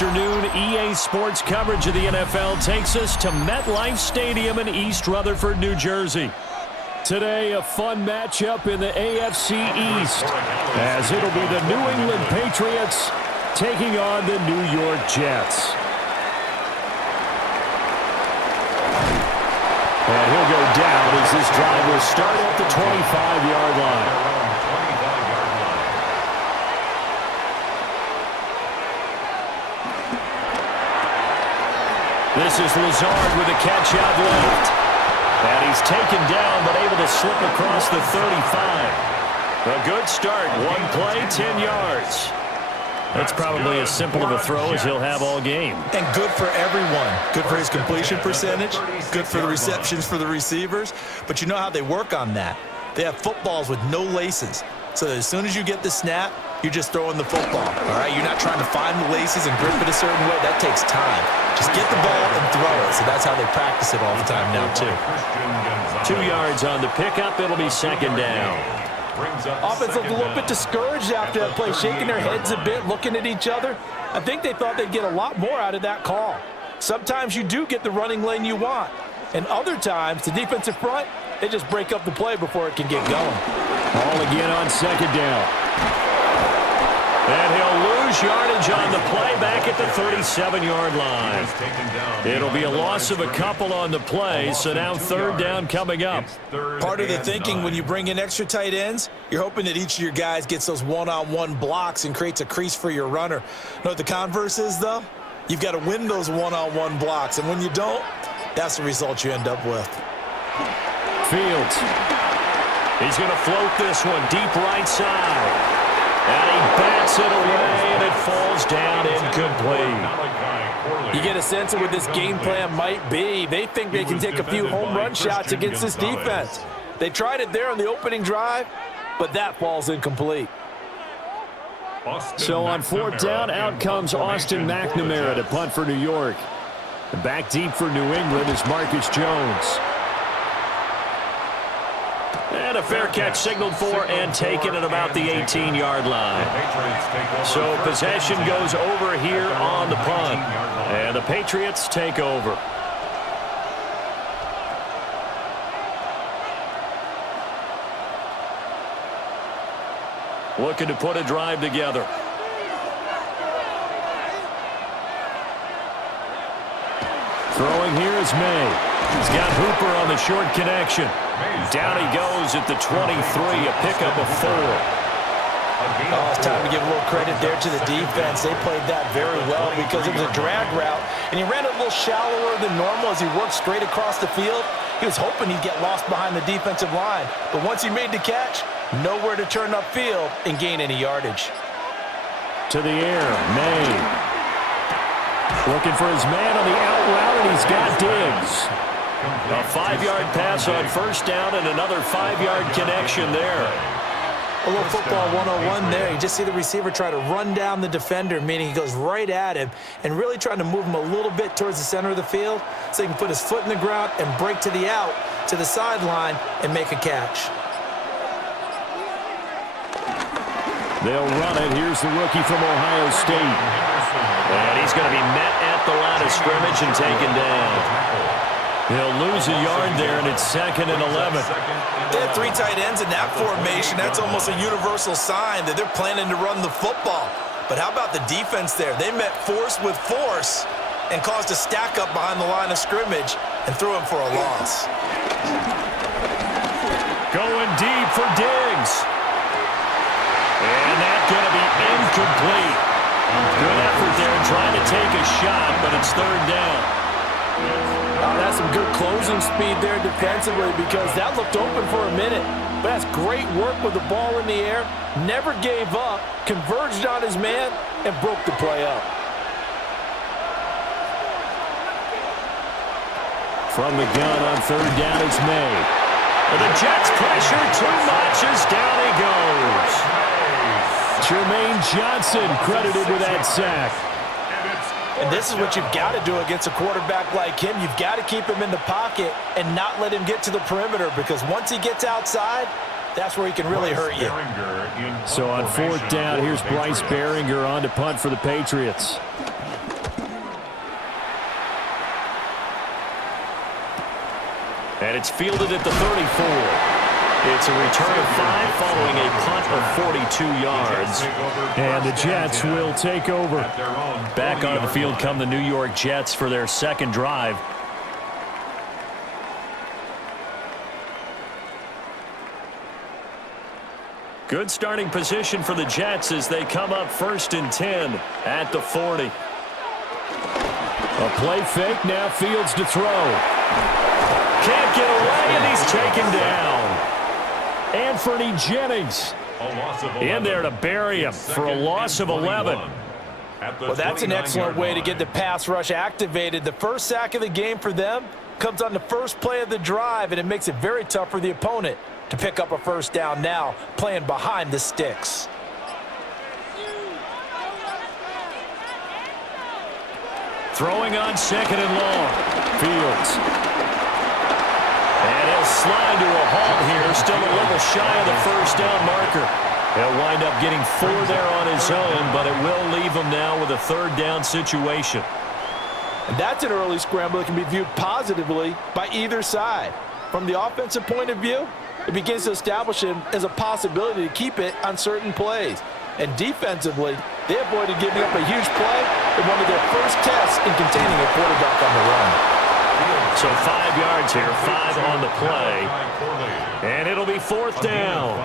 afternoon. EA Sports coverage of the NFL takes us to MetLife Stadium in East Rutherford, New Jersey. Today, a fun matchup in the AFC East, as it'll be the New England Patriots taking on the New York Jets. And he'll go down as this drive will start at the 25-yard line. This is Lazard with a catch out left. And he's taken down, but able to slip across the 35. A good start. One play, 10 yards. That's probably as simple of a throw as he'll have all game. And good for everyone. Good for his completion percentage. Good for the receptions for the receivers. But you know how they work on that. They have footballs with no laces. So that as soon as you get the snap, you're just throwing the football. All right? You're not trying to find the laces and grip it a certain way. That takes time. Just get the ball and throw it. So that's how they practice it all the time now, too. 2 yards on the pickup. It'll be second down. Offense looked a little bit discouraged after that play, shaking their heads a bit, looking at each other. I think they thought they'd get a lot more out of that call. Sometimes you do get the running lane you want, and other times, the defensive front, they just break up the play before it can get going. Ball again on second down. And he'll lose yardage on the play back at the 37-yard line. It'll be a loss of a couple on the play, so now third down coming up. Part of the thinking when you bring in extra tight ends, you're hoping that each of your guys gets those one-on-one blocks and creates a crease for your runner. You know what the converse is, though? You've got to win those one-on-one blocks, and when you don't, that's the result you end up with. Fields. He's going to float this one deep right side. And he bats it away, and it falls down incomplete. You get a sense of what this game plan might be. They think they can take a few home run shots against this defense. They tried it there on the opening drive, but that falls incomplete. So on fourth down, out comes Austin McNamara to punt for New York. And back deep for New England is Marcus Jones. And a fair catch signaled for and taken at about the 18-yard line. So possession goes over here on the punt. And the Patriots take over. Looking to put a drive together. Throwing here is May. He's got Hooper on the short connection. Down he goes at the 23, a pickup of 4. Oh, it's time to give a little credit there to the defense. They played that very well because it was a drag route, and he ran it a little shallower than normal as he worked straight across the field. He was hoping he'd get lost behind the defensive line, but once he made the catch, nowhere to turn upfield and gain any yardage. To the air, May. Looking for his man on the out route, and he's got Diggs. A 5-yard pass on first down and another 5-yard connection there. A little football 101 there. You just see the receiver try to run down the defender, meaning he goes right at him and really trying to move him a little bit towards the center of the field so he can put his foot in the ground and break to the out, to the sideline, and make a catch. They'll run it. Here's the rookie from Ohio State. And he's going to be met at the line of scrimmage and taken down. He'll lose a yard there, and it's 2nd and 11. They have 3 tight ends in that formation. That's almost a universal sign that they're planning to run the football. But how about the defense there? They met force with force and caused a stack up behind the line of scrimmage and threw him for a loss. Going deep for Diggs. And that's going to be incomplete. Good effort there trying to take a shot, but it's third down. Oh, that's some good closing speed there defensively because that looked open for a minute. But that's great work with the ball in the air. Never gave up, converged on his man, and broke the play up. From the gun on third down, it's May. And the Jets pressure too much as down he goes. Jermaine Johnson credited with that sack. And this is what you've got to do against a quarterback like him. You've got to keep him in the pocket and not let him get to the perimeter because once he gets outside, that's where he can really hurt you. So on fourth down, here's Bryce Behringer on to punt for the Patriots. And it's fielded at the 34. It's a return of 5 following a punt of 42 yards. And the Jets will take over. Back onto the field come the New York Jets for their second drive. Good starting position for the Jets as they come up 1st and 10 at the 40. A play fake, now Fields to throw. Can't get away, and he's taken down. Anthony Jennings in there to bury him for a loss of 11. Well, that's an excellent way to get the pass rush activated. The first sack of the game for them comes on the first play of the drive, and it makes it very tough for the opponent to pick up a first down now, playing behind the sticks. Throwing on 2nd and long. Fields. And he'll slide to a halt here, still a little shy of the first down marker. He'll wind up getting 4 there on his own, but it will leave him now with a 3rd down situation. And that's an early scramble that can be viewed positively by either side. From the offensive point of view, it begins to establish him as a possibility to keep it on certain plays. And defensively, they avoided giving up a huge play in one of their first tests in containing a quarterback on the run. So 5 yards here, 5 on the play. And it'll be 4th down.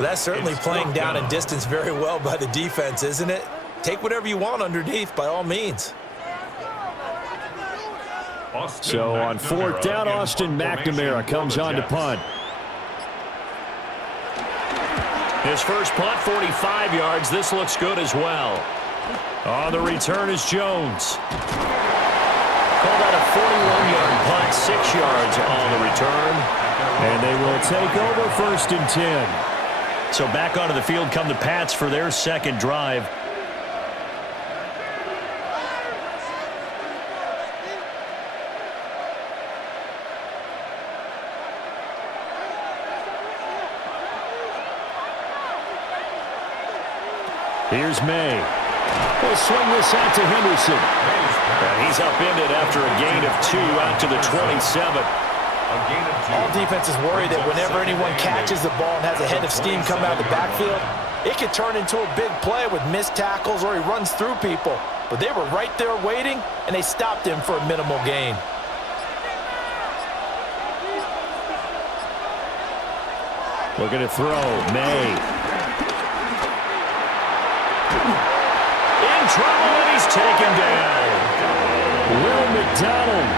That's certainly playing down and distance very well by the defense, isn't it? Take whatever you want underneath, by all means. So on 4th down, Austin McNamara comes on to punt. His first punt, 45 yards. This looks good as well. On the return is Jones. Called out a 41-yard punt, 6 yards on the return. And they will take over 1st and 10. So back onto the field come the Pats for their second drive. Here's May. We'll swing this out to Henderson. And he's upended after a gain of 2 out to the 27. All defenses worry that whenever anyone catches the ball and has a head of steam coming out of the backfield, it could turn into a big play with missed tackles or he runs through people. But they were right there waiting, and they stopped him for a minimal gain. Looking to throw. May. In trouble, and he's taken down. Will McDonald.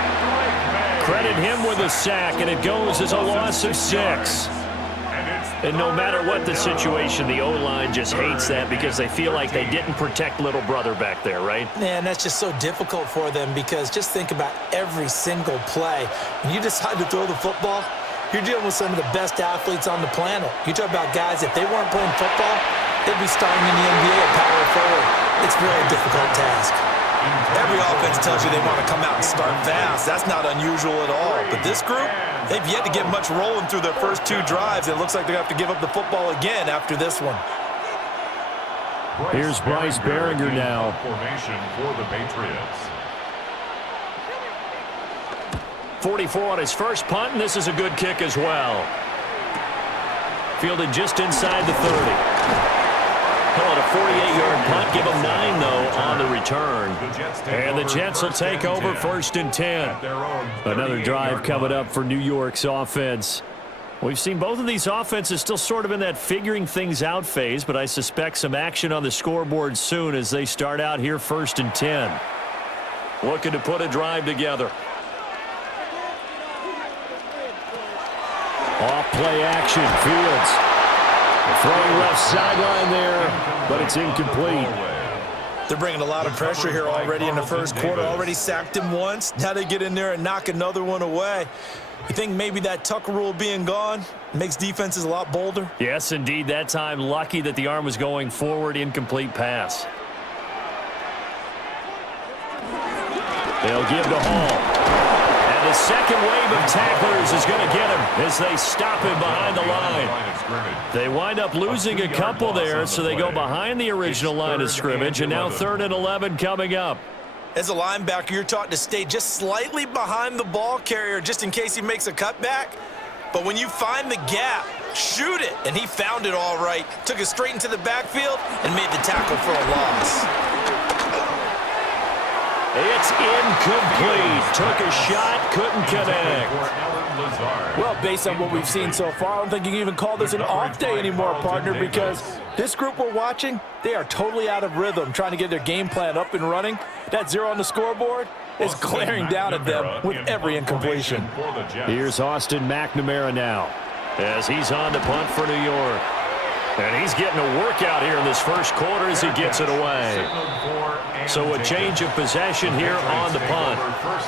Credit him with a sack, and it goes as a loss of 6. And no matter what the situation, the O-line just hates that because they feel like they didn't protect little brother back there, right? Yeah, and that's just so difficult for them because just think about every single play. When you decide to throw the football, you're dealing with some of the best athletes on the planet. You talk about guys, if they weren't playing football, they'd be starting in the NBA at power forward. It's a very difficult task. Every offense tells you they want to come out and start fast. That's not unusual at all. But this group, they've yet to get much rolling through their first 2 drives. It looks like they're going to have to give up the football again after this one. Here's Bryce Behringer now. Formation for the Patriots. 44 on his first punt, and this is a good kick as well. Fielded just inside the 30. Call it a 48-yard punt. Give them 9, though, on the return. And the Jets will take over 1st and 10. Another drive coming up for New York's offense. We've seen both of these offenses still sort of in that figuring things out phase, but I suspect some action on the scoreboard soon as they start out here 1st and 10. Looking to put a drive together. Off play action. Fields. Throwing left sideline there, but it's incomplete. They're bringing a lot of pressure here already in the first quarter. Already sacked him once. Now they get in there and knock another one away. You think maybe that Tucker rule being gone makes defenses a lot bolder? Yes, indeed. That time, lucky that the arm was going forward. Incomplete pass. They'll give to Hall. And the second wave of tacklers is going to get him as they stop him behind the line. They wind up losing a couple there, so they go behind the original line of scrimmage, and now 3rd and 11 coming up. As a linebacker, you're taught to stay just slightly behind the ball carrier just in case he makes a cutback. But when you find the gap, shoot it. And he found it all right. Took it straight into the backfield and made the tackle for a loss. It's incomplete. Took a shot, couldn't connect. Well, based on what we've seen so far, I don't think you can even call this an off day anymore, partner, because this group we're watching, they are totally out of rhythm, trying to get their game plan up and running. That 0 on the scoreboard is glaring down at them with every incompletion. Here's Austin McNamara now as he's on to punt for New York. And he's getting a workout here in this first quarter as he gets it away. So a change of possession here on the punt.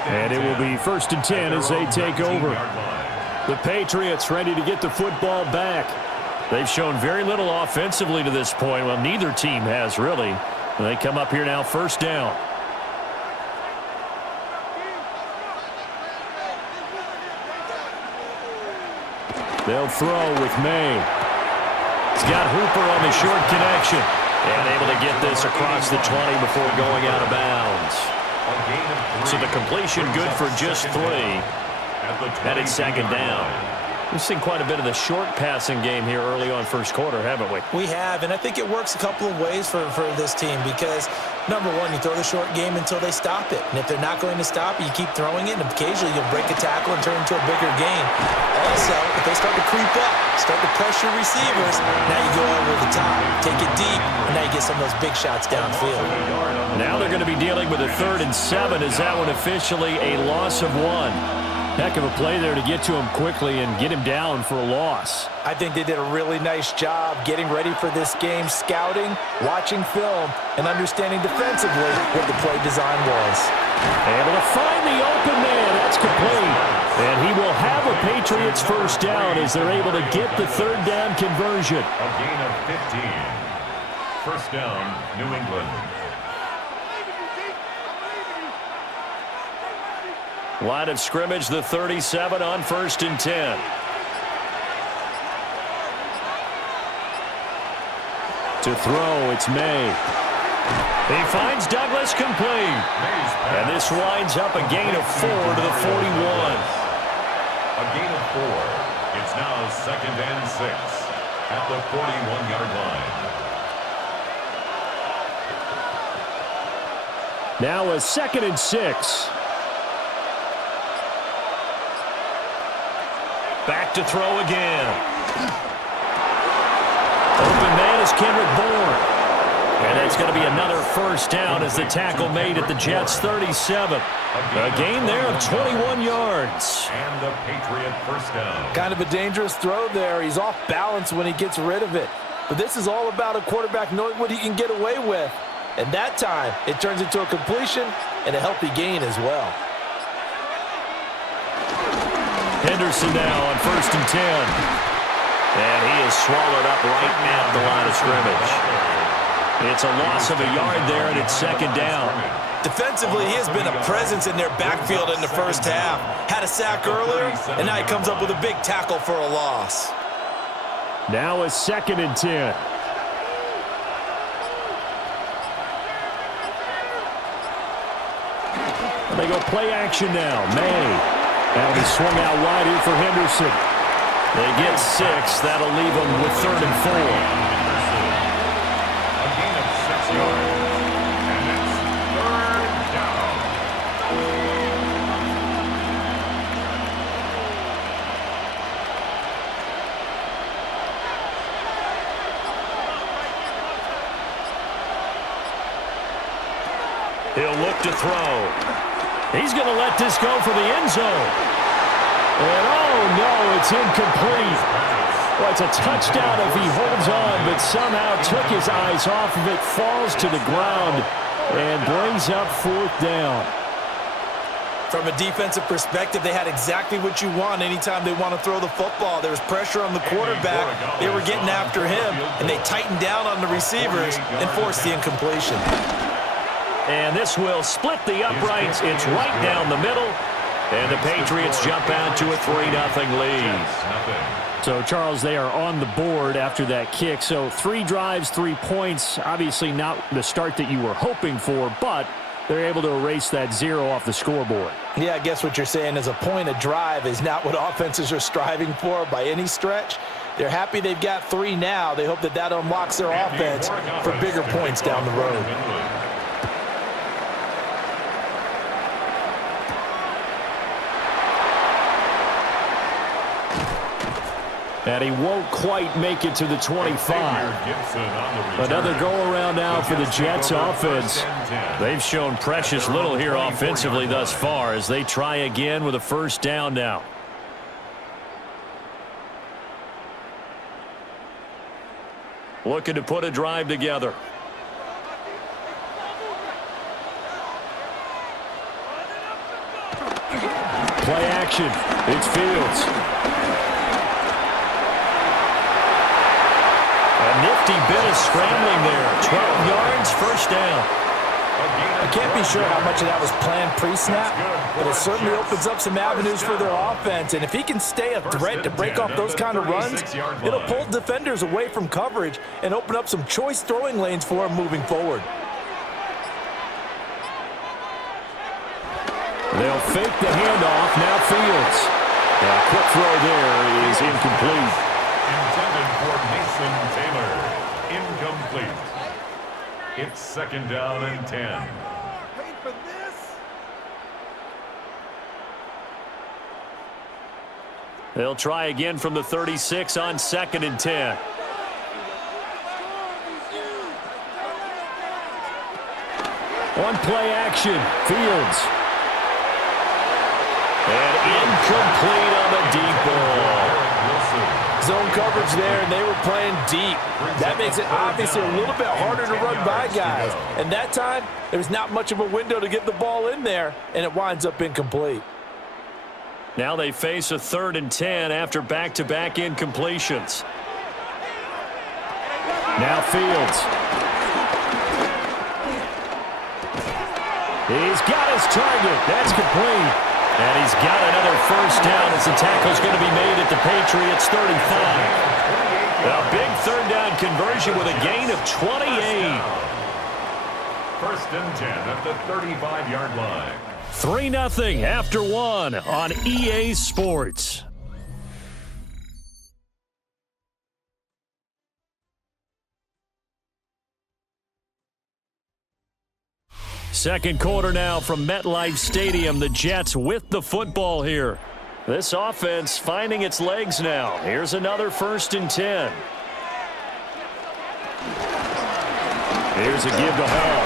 And it will be 1st and 10 as they take over. The Patriots ready to get the football back. They've shown very little offensively to this point. Well, neither team has really. They come up here now 1st down. They'll throw with May. He's got Hooper on the short connection. And able to get this across the 20 before going out of bounds. So the completion good for just 3. And it's 2nd down. We've seen quite a bit of the short passing game here early on first quarter, haven't we? We have, and I think it works a couple of ways for this team because, number one, you throw the short game until they stop it. And if they're not going to stop it, you keep throwing it, and occasionally you'll break a tackle and turn into a bigger gain. Also, if they start to creep up, start to pressure receivers, now you go over the top, take it deep, and now you get some of those big shots downfield. Now they're going to be dealing with a 3rd and 7. Is that one officially a loss of 1? Heck of a play there to get to him quickly and get him down for a loss. I think they did a really nice job getting ready for this game, scouting, watching film, and understanding defensively what the play design was. Able to find the open man. That's complete. And he will have a Patriots 1st down as they're able to get the 3rd down conversion. A gain of 15. 1st down, New England. Line of scrimmage, the 37 on 1st and 10. To throw, it's May. He finds Douglas complete. And this winds up a gain of 4 to the 41. A gain of 4. It's now 2nd and 6 at the 41-yard line. Now a 2nd and 6. Back to throw again. Open man is Kendrick Bourne. And that's going to be another 1st down as the tackle made at the Jets' 37. A gain there of 21 yards. And the Patriot 1st down. Kind of a dangerous throw there. He's off balance when he gets rid of it. But this is all about a quarterback knowing what he can get away with. And that time, it turns into a completion and a healthy gain as well. Henderson now on 1st and 10. And he is swallowed up right at the line of scrimmage. It's a loss of a yard there, and it's 2nd down. Defensively, he has been a presence in their backfield in the 1st half. Had a sack earlier, and now he comes up with a big tackle for a loss. Now a 2nd and 10. They go play action now. May. That'll be swung out wide here for Henderson. They get 6. That'll leave them with 3rd and 4. A gain of 6 yards. And it's 3rd down. He'll look to throw. He's going to let this go for the end zone. And oh no, it's incomplete. Well, it's a touchdown if he holds on, but somehow took his eyes off of it, falls to the ground, and brings up 4th down. From a defensive perspective, they had exactly what you want anytime they want to throw the football. There was pressure on the quarterback. They were getting after him, and they tightened down on the receivers and forced the incompletion. And this will split the uprights. It's right down the middle. And the Patriots jump out to a 3-0 lead. So, Charles, they are on the board after that kick. So 3 drives, 3 points. Obviously not the start that you were hoping for, but they're able to erase that 0 off the scoreboard. Yeah, I guess what you're saying is a point of drive is not what offenses are striving for by any stretch. They're happy they've got 3 now. They hope that that unlocks their offense for bigger points down the road. And he won't quite make it to the 25. Another go-around now for the Jets offense. They've shown precious little here offensively thus far as they try again with a first down now. Looking to put a drive together. Play action. It's Fields. A nifty bit of scrambling there. 12 yards, first down. I can't be sure how much of that was planned pre-snap, but it certainly opens up some avenues for their offense. And if he can stay a threat to break off those kind of runs, it'll pull defenders away from coverage and open up some choice throwing lanes for him moving forward. They'll fake the handoff. Now Fields. A quick throw there is incomplete. Intended for Mason Taylor. Incomplete. It's second down and 10. They'll try again from the 36 on second and 10. One play action. Fields. And incomplete on the deep ball. Zone coverage there, and they were playing deep. That makes it obviously a little bit harder to run by guys. And that time, there's not much of a window to get the ball in there, and it winds up incomplete. Now they face a third and 10 after back-to-back incompletions. Now Fields. He's got his target. That's complete. And he's got another first down as the tackle's going to be made at the Patriots 35. A big third down conversion with a gain of 28. First and 10 at the 35-yard line. 3-0 after 1 on EA Sports. Second quarter now from MetLife Stadium. The Jets with the football here. This offense finding its legs now. Here's another first and 10. Here's a give to Hall.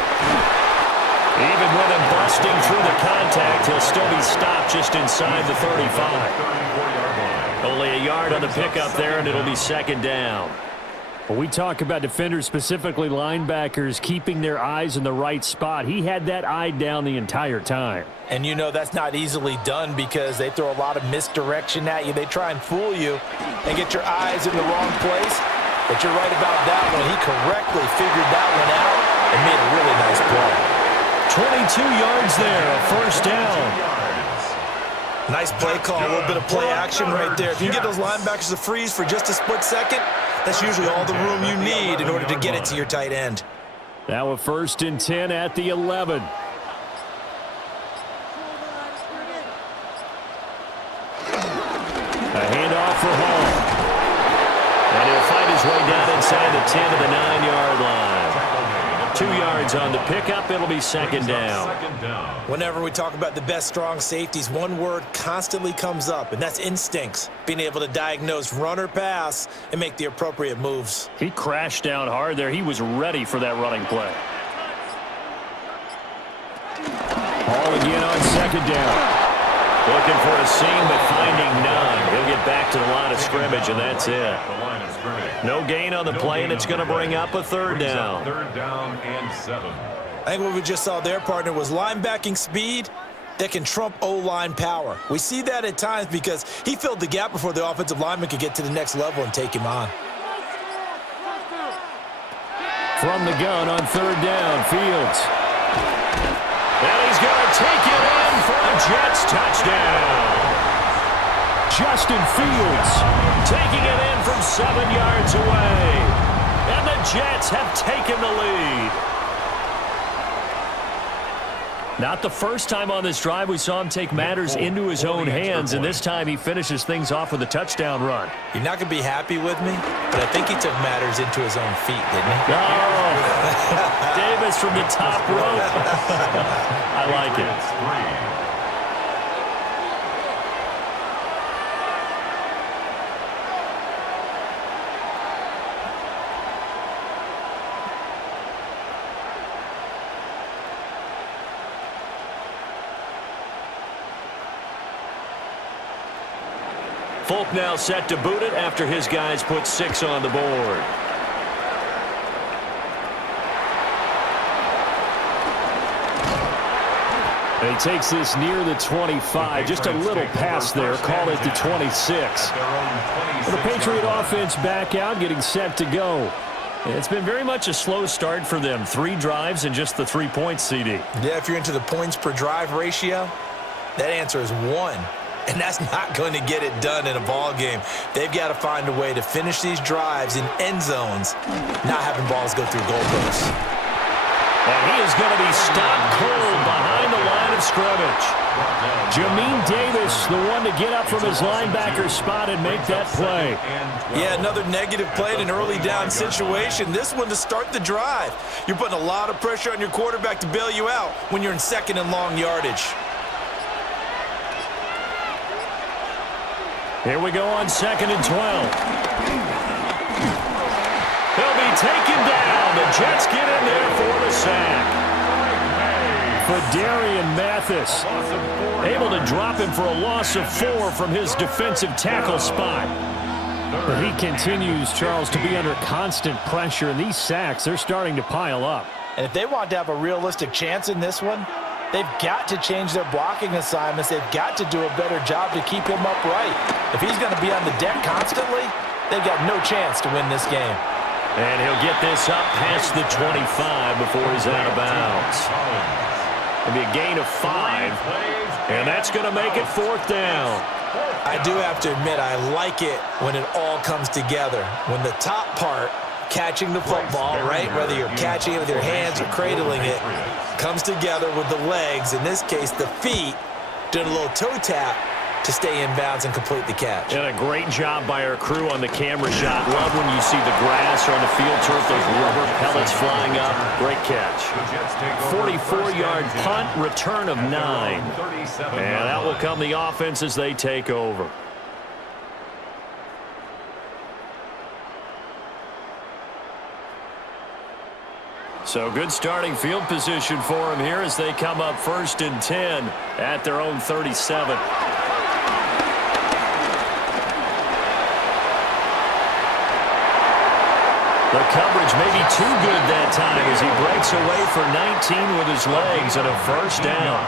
Even with him busting through the contact, he'll still be stopped just inside the 35. Only a yard on the pickup there, and it'll be second down. When we talk about defenders, specifically linebackers, keeping their eyes in the right spot, he had that eye down the entire time. And you know that's not easily done because they throw a lot of misdirection at you. They try and fool you and get your eyes in the wrong place. But you're right about that one. He correctly figured that one out and made a really nice play. 22 yards there, a first down. Nice play call, a little bit of play action right there. If you can get those linebackers to freeze for just a split second, that's usually all the room you need in order to get it to your tight end. Now a first and 10 at the 11. A handoff for Hall. And he'll fight his way down inside the 10 to the 9-yard line. 2 yards on the pickup. It'll be second down. Whenever we talk about the best strong safeties, one word constantly comes up, and that's instincts. Being able to diagnose run or pass and make the appropriate moves. He crashed down hard there. He was ready for that running play. Hall again on second down. Looking for a seam, but finding none. He'll get back to the line of scrimmage, and that's it. No gain on the play, and it's going to bring up a third down. Third down and 7. I think what we just saw their partner was linebacking speed that can trump O-line power. We see that at times because he filled the gap before the offensive lineman could get to the next level and take him on. From the gun on third down, Fields. And he's going to take it in for a Jets touchdown. Justin Fields taking it in from 7 yards away. And the Jets have taken the lead. Not the first time on this drive we saw him take matters into his own hands, and this time he finishes things off with a touchdown run. You're not going to be happy with me, but I think he took matters into his own feet, didn't he? Oh, Davis from the top rope. I like it. Folk now set to boot it after his guys put 6 on the board. And he takes this near the 25. Just a little pass there. Call it the 26. Well, the Patriot offense back out, getting set to go. It's been very much a slow start for them. 3 drives and just the 3 points, CD. Yeah, if you're into the points per drive ratio, that answer is 1. And that's not going to get it done in a ball game. They've got to find a way to finish these drives in end zones, not having balls go through goalposts. And he is going to be stopped cold behind the line of scrimmage. Jamin Davis, the one to get up from his linebacker spot and make that play. Yeah, another negative play in an early down situation. This one to start the drive. You're putting a lot of pressure on your quarterback to bail you out when you're in second and long yardage. Here we go on 2nd and 12. He'll be taken down. The Jets get in there for the sack. Fadarian Mathis able to drop him for a loss of 4 from his defensive tackle spot. But he continues, Charles, to be under constant pressure, and these sacks, they're starting to pile up. And if they want to have a realistic chance in this one, they've got to change their blocking assignments. They've got to do a better job to keep him upright. If he's going to be on the deck constantly, they've got no chance to win this game. And he'll get this up past the 25 before he's out of bounds. It'll be a gain of 5, and that's going to make it 4th down. I do have to admit, I like it when it all comes together. When the top part, catching the football, right, whether you're catching it with your hands or cradling it, comes together with the legs, in this case the feet, doing a little toe tap to stay in bounds and complete the catch. And a great job by our crew on the camera shot. Love when you see the grass or on the field turf, those rubber pellets flying up. Great catch. 44-yard punt, return of 9. And that will come the offense as they take over. So good starting field position for him here as they come up 1st and 10 at their own 37. The coverage may be too good that time as he breaks away for 19 with his legs and a 1st down.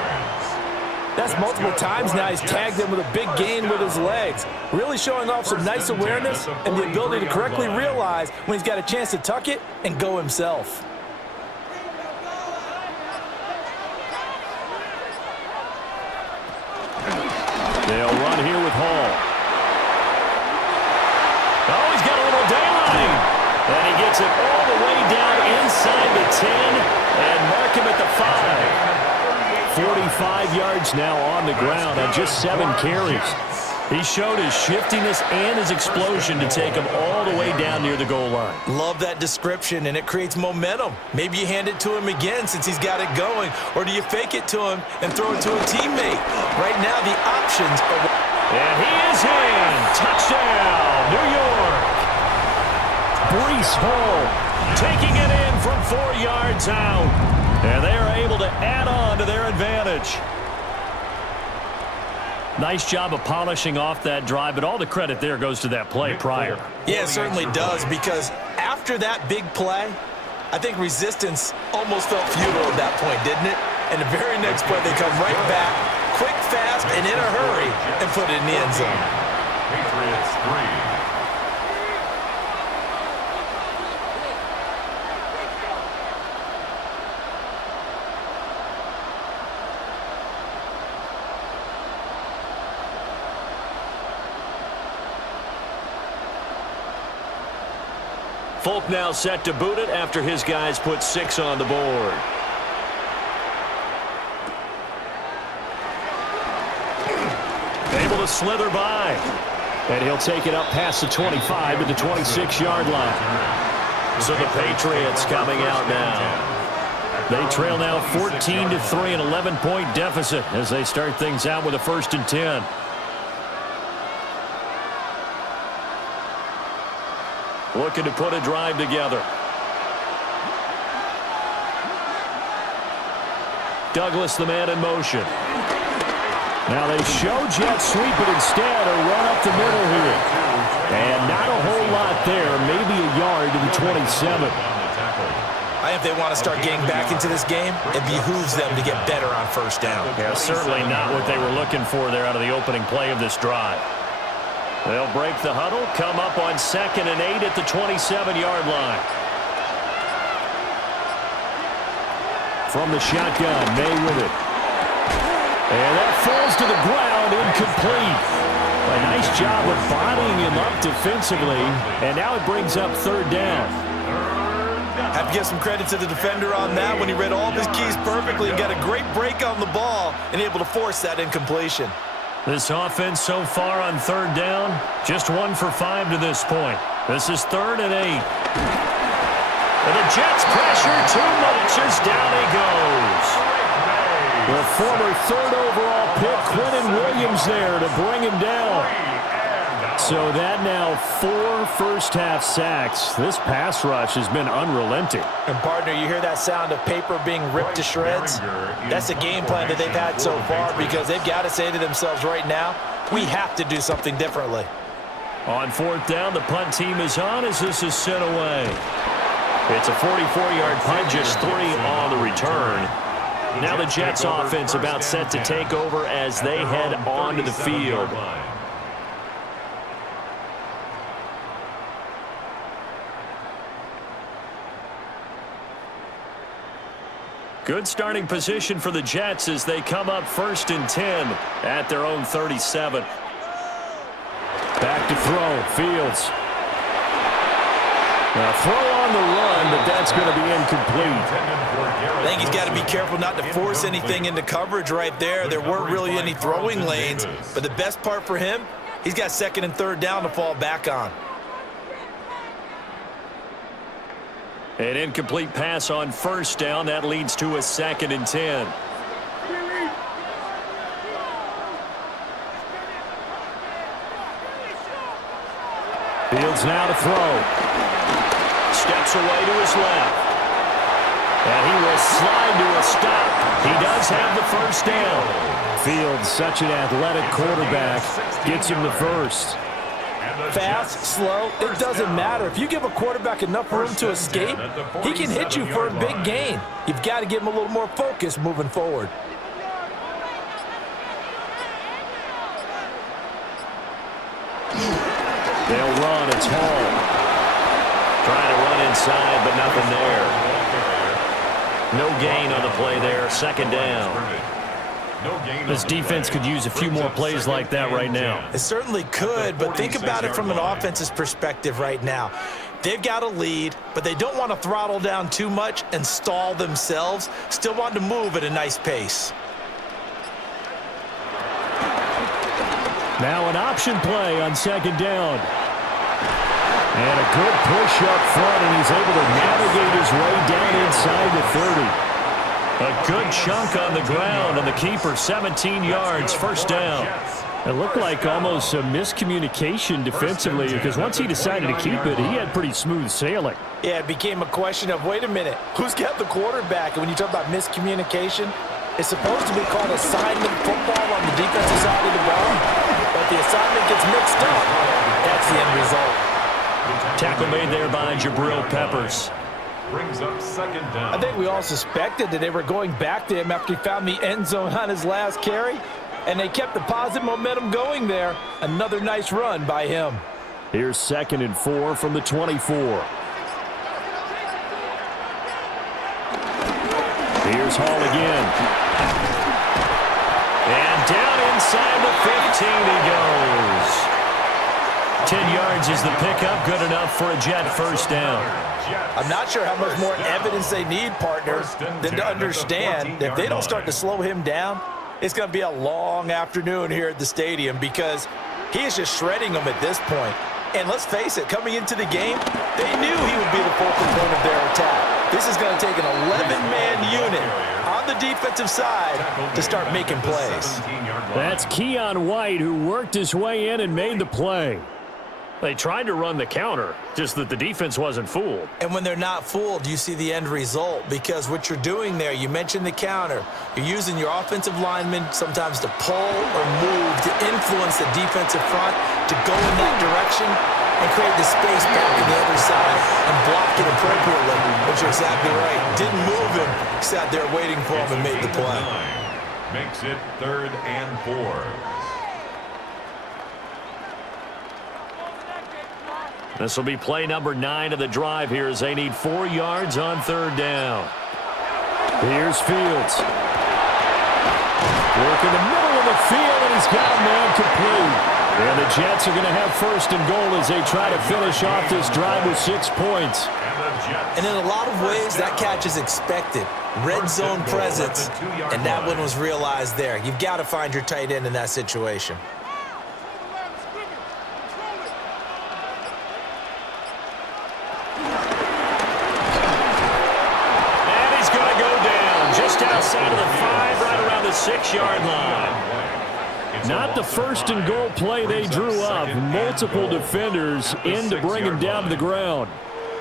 That's multiple times now he's tagged him with a big gain with his legs. Really showing off some nice awareness and the ability to correctly realize when he's got a chance to tuck it and go himself. They'll run here with Hall. Oh, he's got a little daylight. And he gets it all the way down inside the 10 and mark him at the 5. 45 yards now on the ground on just 7 carries. He showed his shiftiness and his explosion to take him all the way down near the goal line. Love that description, and it creates momentum. Maybe you hand it to him again since he's got it going, or do you fake it to him and throw it to a teammate? Right now, the options are... And he is in. Touchdown, New York. Breece Hall taking it in from 4 yards out. And they are able to add on to their advantage. Nice job of polishing off that drive, but all the credit there goes to that play prior. Yeah, it certainly does, because after that big play, I think resistance almost felt futile at that point, didn't it? And the very next play, they come right back, quick, fast, and in a hurry, and put it in the end zone. Patriots 3. Folk now set to boot it after his guys put 6 on the board. Able to slither by. And he'll take it up past the 25 to the 26-yard line. So the Patriots coming out now. They trail now 14-3, an 11-point deficit as they start things out with a 1st and 10. Looking to put a drive together. Douglas, the man in motion. Now they show jet sweep, but instead a run up the middle here. And not a whole lot there, maybe a yard to the 27. I think if they want to start getting back into this game, it behooves them to get better on 1st down. Yeah, certainly not what they were looking for there out of the opening play of this drive. They'll break the huddle, come up on 2nd and 8 at the 27-yard line. From the shotgun, May with it. And that falls to the ground, incomplete. A nice job of bodying him up defensively, and now it brings up 3rd down. Have to give some credit to the defender on that when he read all of his keys perfectly and got a great break on the ball and able to force that incompletion. This offense so far on 3rd down, just 1 for 5 to this point. This is 3rd and 8. And the Jets pressure too much as down he goes. The former 3rd overall pick, Quentin Williams there to bring him down. So that now 4 first-half sacks. This pass rush has been unrelenting. And, partner, you hear that sound of paper being ripped to shreds? That's the game plan that they've had so far because they've got to say to themselves right now, we have to do something differently. On 4th down, the punt team is on as this is sent away. It's a 44-yard punt, just 3 on the return. Now the Jets offense about set to take over as they head onto the field. Good starting position for the Jets as they come up 1st and 10 at their own 37. Back to throw, Fields. Now throw on the run, but that's going to be incomplete. I think he's got to be careful not to force anything into coverage right there. There weren't really any throwing lanes, but the best part for him, he's got 2nd and 3rd down to fall back on. An incomplete pass on 1st down. That leads to a 2nd and 10. Fields now to throw. Steps away to his left. And he will slide to a stop. He does have the 1st down. Fields, such an athletic quarterback, gets him the 1st. Fast, slow, it doesn't matter. If you give a quarterback enough room to escape, he can hit you for a big gain. You've got to give him a little more focus moving forward. They'll run. It's Hall. Trying to run inside, but nothing there. No gain on the play there. 2nd down. This defense could use a few more plays like that right now. It certainly could, but think about it from an offense's perspective right now. They've got a lead, but they don't want to throttle down too much and stall themselves. Still want to move at a nice pace. Now an option play on 2nd down. And a good push up front, and he's able to navigate his way down inside the 30. A good chunk on the ground, and the keeper 17 yards, 1st down. It looked like almost a miscommunication defensively because once he decided to keep it, he had pretty smooth sailing. Yeah, it became a question of, wait a minute, who's got the quarterback? And when you talk about miscommunication, it's supposed to be called assignment football on the defensive side of the ball. But the assignment gets mixed up. That's the end result. Tackle made there by Jabril Peppers. Brings up 2nd down. I think we all suspected that they were going back to him after he found the end zone on his last carry, and they kept the positive momentum going there. Another nice run by him. Here's 2nd and 4 from the 24. Here's Hall again. And down inside the 15 he goes. 10 yards is the pickup, good enough for a Jet 1st down. I'm not sure how much more evidence they need, partner, than to understand that if they don't start to slow him down, it's going to be a long afternoon here at the stadium because he is just shredding them at this point. And let's face it, coming into the game, they knew he would be the focal point of their attack. This is going to take an 11-man unit on the defensive side to start making plays. That's Keon White, who worked his way in and made the play. They tried to run the counter, just that the defense wasn't fooled. And when they're not fooled, you see the end result, because what you're doing there, you mentioned the counter. You're using your offensive linemen sometimes to pull or move to influence the defensive front to go in that direction and create the space back on the other side and block it appropriately, which you're exactly right. Didn't move him, sat there waiting for him and made the play. Makes it 3rd and 4. This will be play number 9 of the drive here as they need 4 yards on 3rd down. Here's Fields. Work in the middle of the field, and he's got a man complete. And the Jets are going to have 1st and goal as they try to finish off this drive with 6 points. And in a lot of ways, that catch is expected. Red zone presence, and that one was realized there. You've got to find your tight end in that situation. Outside of the 5, right around the 6-yard line. Not the 1st and goal play they drew up. Multiple defenders in to bring him down to the ground.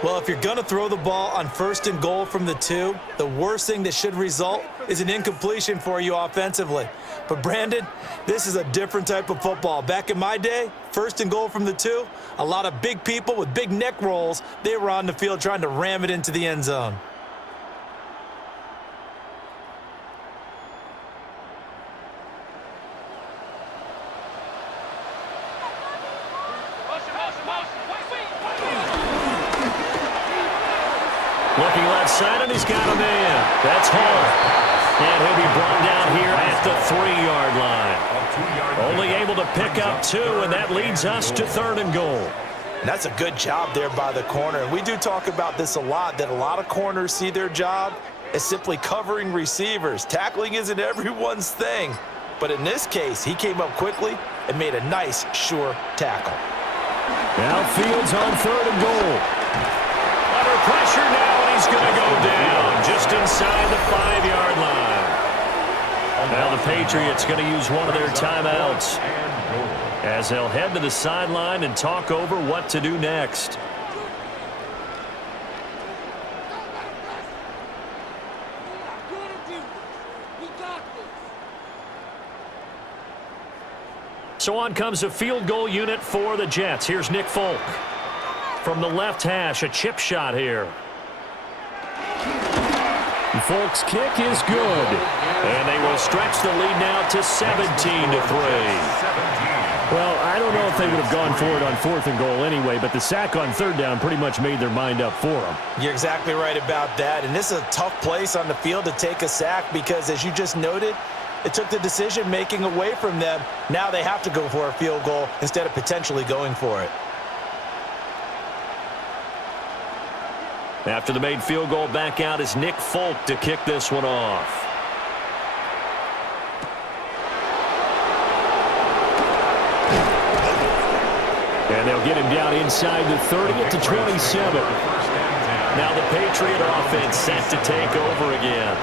Well, if you're going to throw the ball on 1st and goal from the 2, the worst thing that should result is an incompletion for you offensively. But, Brandon, this is a different type of football. Back in my day, 1st and goal from the 2, a lot of big people with big neck rolls, they were on the field trying to ram it into the end zone. Looking left side, and he's got a man. That's Hall. And he'll be brought down here at the 3-yard line. Only able to pick up 2, and that leads us to 3rd and goal. And that's a good job there by the corner. And we do talk about this a lot, that a lot of corners see their job as simply covering receivers. Tackling isn't everyone's thing. But in this case, he came up quickly and made a nice, sure tackle. Now Fields on 3rd and goal. Under pressure now, and he's going to go down just inside the 5-yard line. Now the Patriots going to use one of their timeouts as they'll head to the sideline and talk over what to do next. So on comes a field goal unit for the Jets. Here's Nick Folk. From the left hash, a chip shot here. Folk's kick is good. And they will stretch the lead now to 17-3. Well, I don't know if they would have gone for it on 4th and goal anyway, but the sack on 3rd down pretty much made their mind up for them. You're exactly right about that. And this is a tough place on the field to take a sack because, as you just noted, it took the decision-making away from them. Now they have to go for a field goal instead of potentially going for it. After the made field goal, back out is Nick Folk to kick this one off. And they'll get him down inside the 30 at the 27. Now the Patriot offense set to take over again.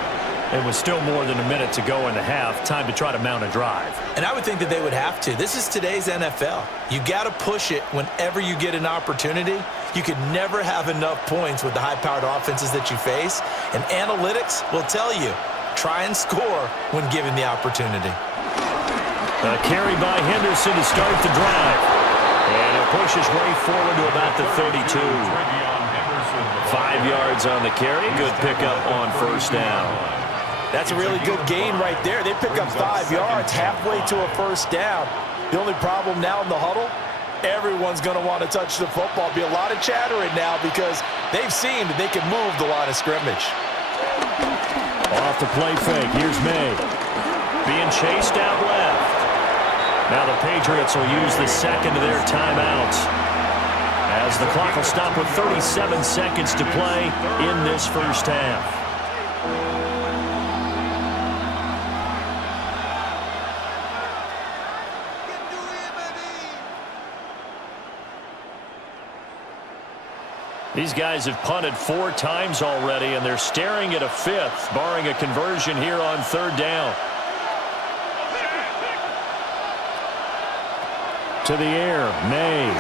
And with still more than a minute to go in the half, time to try to mount a drive. And I would think that they would have to. This is today's NFL. You got to push it whenever you get an opportunity. You could never have enough points with the high-powered offenses that you face. And analytics will tell you, try and score when given the opportunity. A carry by Henderson to start the drive. And it pushes way forward to about the 32. 5 yards on the carry. Good pickup on 1st down. That's a really good gain right there. They pick up 5 yards halfway to a 1st down. The only problem now in the huddle, everyone's going to want to touch the football. Be a lot of chattering now because they've seen that they can move the line of scrimmage. Off the play fake. Here's May. Being chased out left. Now the Patriots will use the 2nd of their timeouts, as the clock will stop with 37 seconds to play in this 1st half. These guys have punted 4 times already, and they're staring at a 5th, barring a conversion here on 3rd down. To the air, May.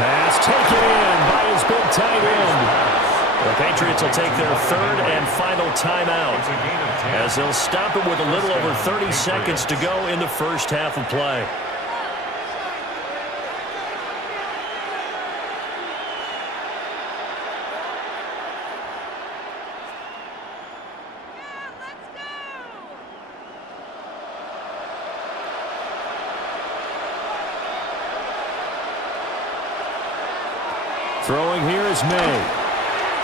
Pass taken in by his big tight end. The Patriots will take their 3rd and final timeout, as they'll stop it with a little over 30 seconds to go in the first half of play. Throwing here is May.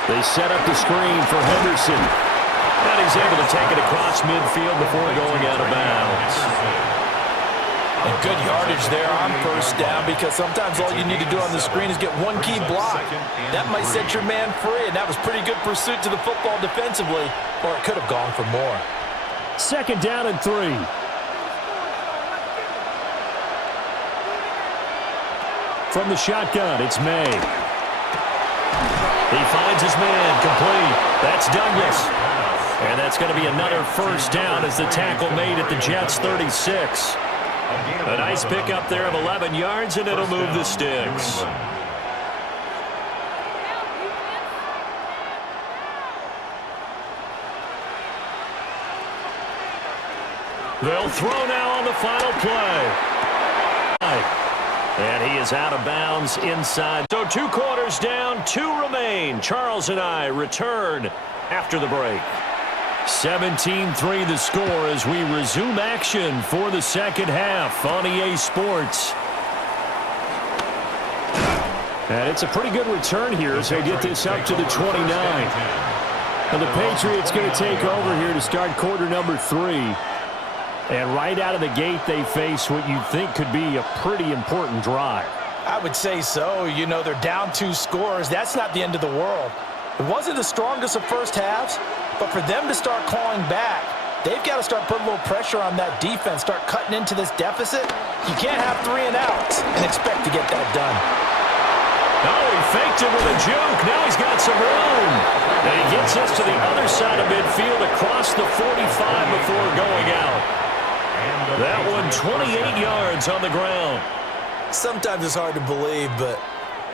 They set up the screen for Henderson. And he's able to take it across midfield before going out of bounds. And good yardage there on 1st down, because sometimes all you need to do on the screen is get one key block. That might set your man free, and that was pretty good pursuit to the football defensively, or it could have gone for more. 2nd down and 3. From the shotgun, it's May. He finds his man, complete. That's Douglas. And that's going to be another 1st down as the tackle made at the Jets' 36. A nice pickup there of 11 yards, and it'll move the sticks. They'll throw now on the final play. And he is out of bounds inside. So 2 quarters down, 2 remain. Charles and I return after the break. 17-3 the score as we resume action for the second half on EA Sports. And it's a pretty good return here as they get this up to the 29. And the Patriots going to take over here to start quarter number 3. And right out of the gate, they face what you think could be a pretty important drive. I would say so. You know, they're down 2 scores. That's not the end of the world. It wasn't the strongest of first halves, but for them to start clawing back, they've got to start putting a little pressure on that defense, start cutting into this deficit. You can't have 3 and outs and expect to get that done. Oh, he faked it with a juke. Now he's got some room. And he gets us to the other side of midfield across the 45 before going out. That one 28 yards on the ground. Sometimes it's hard to believe, but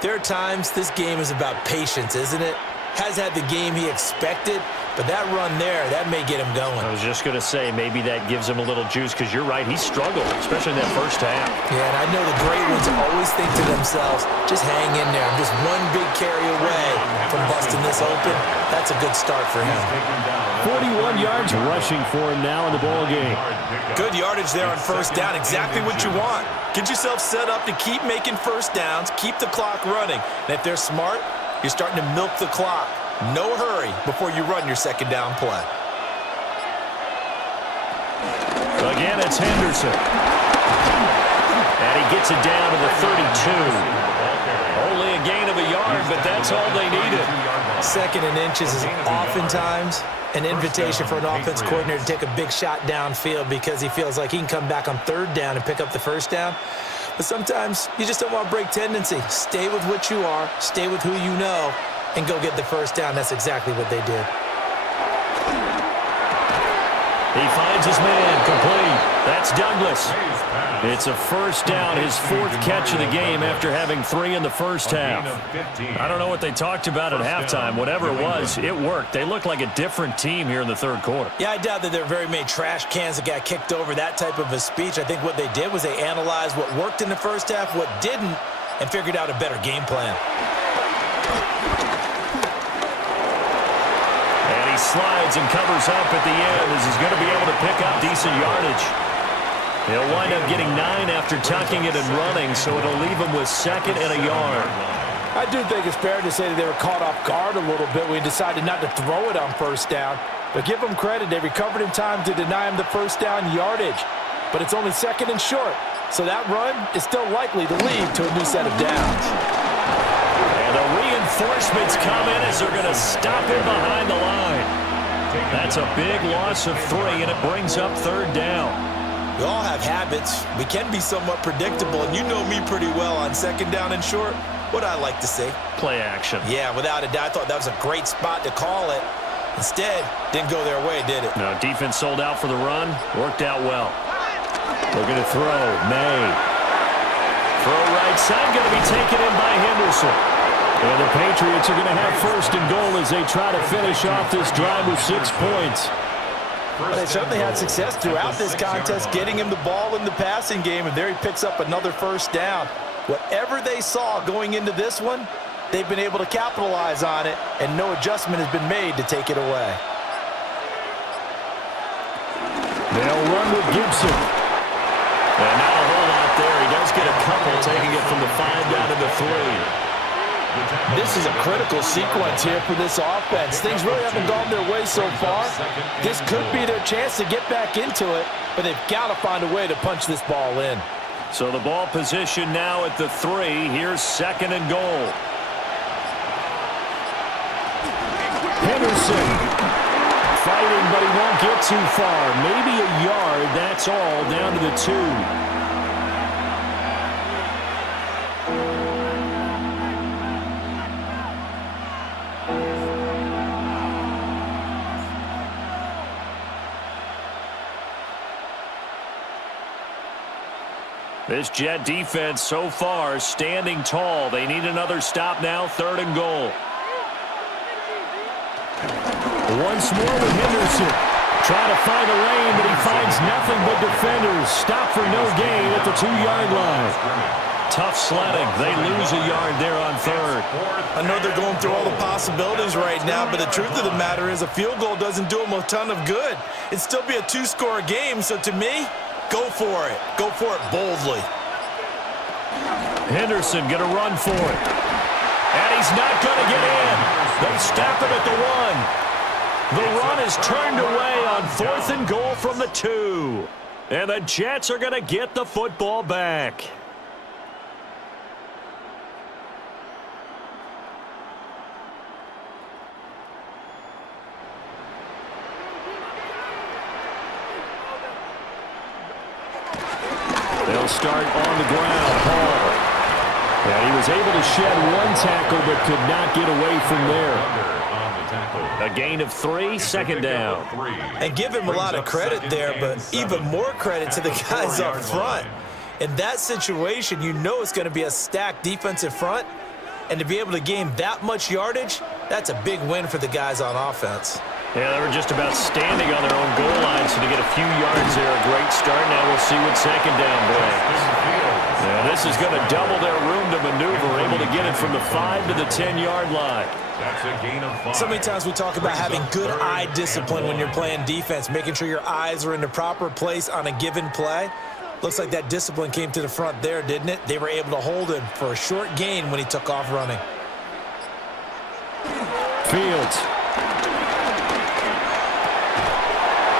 there are times this game is about patience, isn't it? Has had the game he expected, but that run there, that may get him going. I was just going to say, maybe that gives him a little juice, because you're right, he struggled, especially in that first half. Yeah, and I know the great ones always think to themselves, just hang in there. I'm just one big carry away from busting this open. That's a good start for him. 41 yards rushing for him now in the ball game. Good yardage there on 1st down, exactly what you want. Get yourself set up to keep making 1st downs, keep the clock running. And if they're smart, you're starting to milk the clock. No hurry before you run your 2nd down play. Again, it's Henderson. And he gets it down to the 32. Only a gain of a yard, but that's all they needed. 2nd and inches is oftentimes an invitation for an offense coordinator to take a big shot downfield because he feels like he can come back on 3rd down and pick up the 1st down. But sometimes you just don't want to break tendency. Stay with what you are, stay with who you know, and go get the 1st down. That's exactly what they did. He finds his man, complete. That's Douglas. It's a 1st down, his 4th catch of the game after having 3 in the first half. I don't know what they talked about at halftime. Whatever it was, it worked. They look like a different team here in the 3rd quarter. Yeah, I doubt that there are very many trash cans that got kicked over, that type of a speech. I think what they did was they analyzed what worked in the first half, what didn't, and figured out a better game plan. And he slides and covers up at the end as he's going to be able to pick up decent yardage. He'll wind up getting 9 after tucking it and running, so it'll leave him with 2nd and a yard. I do think it's fair to say that they were caught off guard a little bit when he decided not to throw it on 1st down. But give them credit, they recovered in time to deny him the 1st down yardage. But it's only 2nd and short, so that run is still likely to lead to a new set of downs. And the reinforcements come in as they're going to stop him behind the line. That's a big loss of 3, and it brings up 3rd down. We all have habits. We can be somewhat predictable, and you know me pretty well on 2nd down and short. What I like to see. Play action. Yeah, without a doubt. I thought that was a great spot to call it. Instead, didn't go their way, did it? No, defense sold out for the run. Worked out well. Looking to throw. May. Throw right side. Going to be taken in by Henderson. And the Patriots are going to have first and goal as they try to finish off this drive with 6 points. Well, they certainly had success throughout this contest, getting him the ball in the passing game, and there he picks up another first down. Whatever they saw going into this one, they've been able to capitalize on it, and no adjustment has been made to take it away. They'll run with Gibson. And not a whole lot there. He does get a couple, taking it from the 5 down to the 3. This is a critical sequence here for this offense. Things really haven't gone their way so far. This could be their chance to get back into it, but they've got to find a way to punch this ball in. So the ball position now at the 3. Here's second and goal. Henderson fighting, but he won't get too far. Maybe a yard, that's all, down to the 2. This Jet defense so far standing tall. They need another stop now, third and goal. Once more with Henderson. Trying to find a lane, but he finds nothing but defenders. Stop for no gain at the 2-yard line. Tough sledding. They lose a yard there on third. I know they're going through all the possibilities right now, but the truth of the matter is a field goal doesn't do them a ton of good. It'd still be a 2-score game, so to me, go for it. Go for it boldly. Henderson going to run for it. And he's not going to get in. They stop him at the 1. The run is turned away on 4th and goal from the 2. And the Jets are going to get the football back. They'll start on the ground. Hall. And he was able to shed 1 tackle but could not get away from there. A gain of 3, second down. And give him a lot of credit there, but even more credit to the guys up front. In that situation, you know it's going to be a stacked defensive front, and to be able to gain that much yardage, that's a big win for the guys on offense. Yeah, they were just about standing on their own goal line, so to get a few yards there, a great start. Now we'll see what second down brings. Yeah, this is going to double their room to maneuver, able to get it from the 5 to the 10-yard line. That's a gain of 5. So many times we talk about having good eye discipline when you're playing defense, making sure your eyes are in the proper place on a given play. Looks like that discipline came to the front there, didn't it? They were able to hold him for a short gain when he took off running. Fields.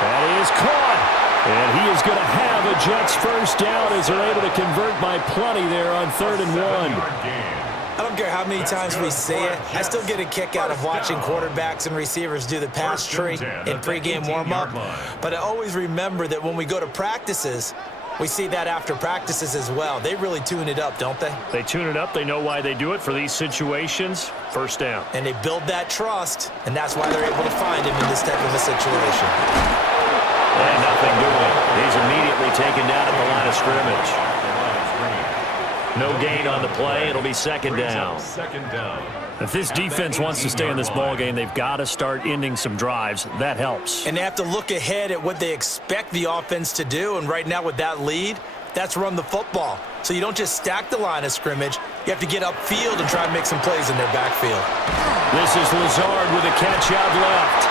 That is caught. And he is going to have a Jets first down as they're able to convert by plenty there on 3rd and 1. I don't care how many times we say it, I still get a kick out of watching quarterbacks and receivers do the pass tree in pregame warm-up. But I always remember that when we go to practices, we see that after practices as well. They really tune it up, don't they? They tune it up. They know why they do it for these situations. First down. And they build that trust, and that's why they're able to find him in this type of a situation. And nothing doing. He's immediately taken down at the line of scrimmage. No gain on the play. It'll be second down. If this defense wants to stay in this ballgame, they've got to start ending some drives. That helps. And they have to look ahead at what they expect the offense to do. And right now with that lead, that's run the football. So you don't just stack the line of scrimmage. You have to get upfield and try and make some plays in their backfield. This is Lazard with a catch out left.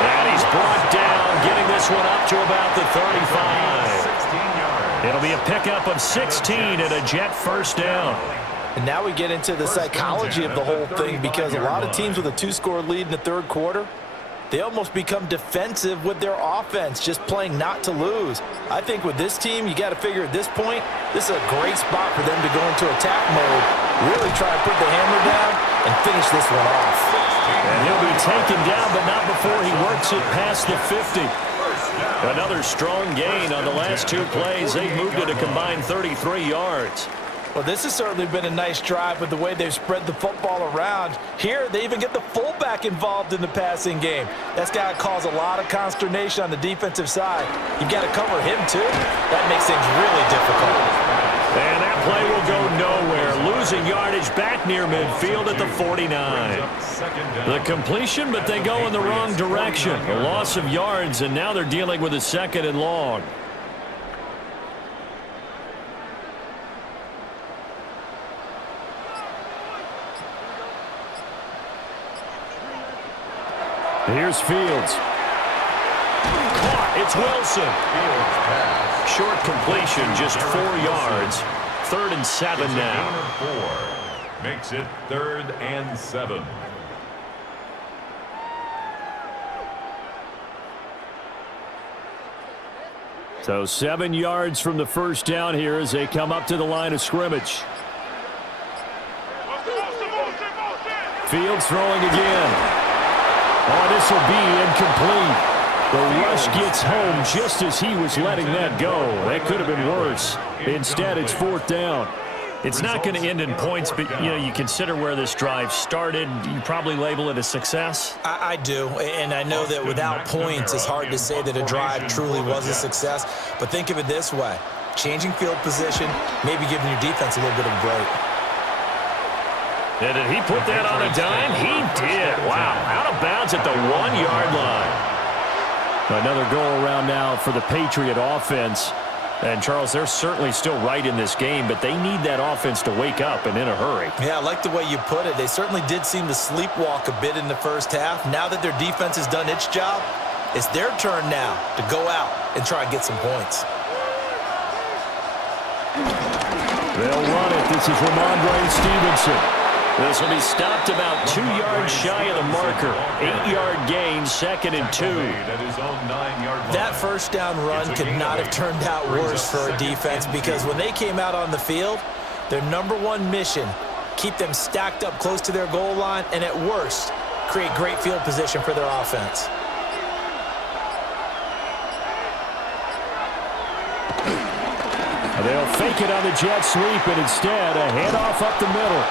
And he's brought down, getting this one up to about the 35. It'll be a pickup of 16 and a Jet first down. And now we get into the psychology of the whole thing, because a lot of teams with a 2-score lead in the third quarter, they almost become defensive with their offense, just playing not to lose. I think with this team, you got to figure at this point, this is a great spot for them to go into attack mode, really try to put the hammer down and finish this one off. And he'll be taken down, but not before he works it past the 50. Another strong gain on the last 2 plays. They've moved it a combined 33 yards. Well, this has certainly been a nice drive with the way they've spread the football around. Here, they even get the fullback involved in the passing game. That's got to cause a lot of consternation on the defensive side. You've got to cover him, too. That makes things really difficult. And that play will go nowhere. Losing yardage back near midfield at the 49. The completion, but they go in the wrong direction. A loss of yards, and now they're dealing with a 2nd and long. Here's Fields. Caught. It's Wilson. Short completion, just 4 yards. 3rd and 7 now. 4 makes it 3rd and 7. So 7 yards from the first down here as they come up to the line of scrimmage. Fields throwing again. Oh, this will be incomplete. The rush gets home just as he was letting that go. That could have been worse. Instead, it's 4th down. It's not going to end in points, but, you consider where this drive started. You probably label it a success. I do, and I know that without points, it's hard to say that a drive truly was a success. But think of it this way. Changing field position, maybe giving your defense a little bit of a break. And did he put that on a dime? He did. Wow, out of bounds at the 1-yard line. Another go-around now for the Patriot offense. And, Charles, they're certainly still right in this game, but they need that offense to wake up and in a hurry. Yeah, I like the way you put it. They certainly did seem to sleepwalk a bit in the first half. Now that their defense has done its job, it's their turn now to go out and try and get some points. They'll run it. This is Ramondre Stevenson. This will be stopped about 2 yards shy of the marker. 8-yard gain, 2nd and 2. That first down run could not have turned out worse for a defense because when they came out on the field, their #1 mission, keep them stacked up close to their goal line, and at worst, create great field position for their offense. They'll fake it on the jet sweep, and instead, a handoff up the middle.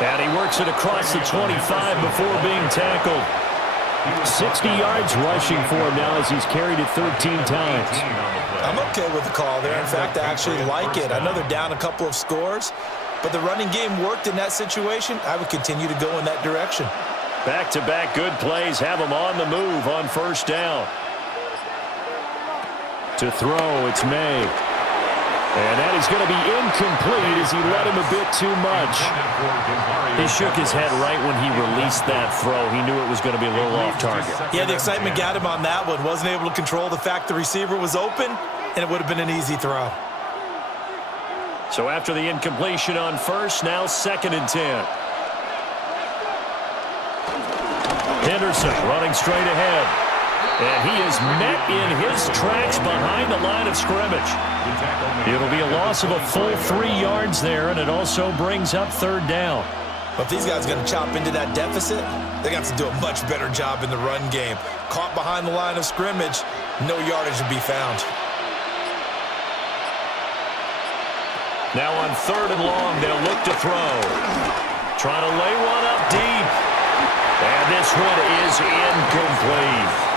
And he works it across the 25 before being tackled. 60 yards rushing for him now as he's carried it 13 times. I'm okay with the call there. In fact, I actually like it. I know they're down a couple of scores, but the running game worked in that situation. I would continue to go in that direction. Back-to-back good plays have him on the move on first down. To throw, it's May. And that is going to be incomplete as he let him a bit too much. He shook his head right when he released that throw. He knew it was going to be a little off target. Yeah, the excitement got him on that one. Wasn't able to control the fact the receiver was open, and it would have been an easy throw. So after the incompletion on first, now 2nd and 10. Henderson running straight ahead. And he is met in his tracks behind the line of scrimmage. It'll be a loss of a full 3 yards there, and it also brings up 3rd down. But if these guys are going to chop into that deficit, they're going to have to do a much better job in the run game. Caught behind the line of scrimmage, no yardage to be found. Now on 3rd and long, they'll look to throw. Trying to lay one up deep. And this one is incomplete.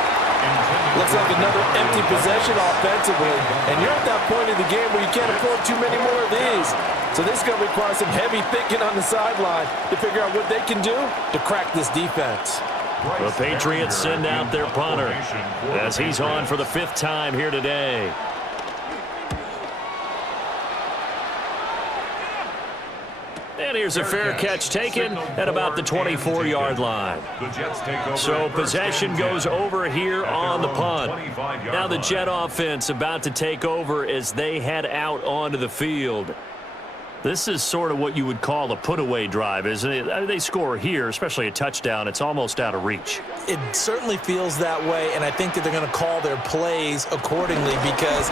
Looks like another empty possession offensively. And you're at that point in the game where you can't afford too many more of these. So this is going to require some heavy thinking on the sideline to figure out what they can do to crack this defense. The Patriots send out their punter as he's on for the 5th time here today. And here's a fair catch taken at about the 24-yard line. So possession goes over here on the punt. Now the Jet offense about to take over as they head out onto the field. This is sort of what you would call a put-away drive, isn't it? I mean, they score here, especially a touchdown. It's almost out of reach. It certainly feels that way, and I think that they're going to call their plays accordingly because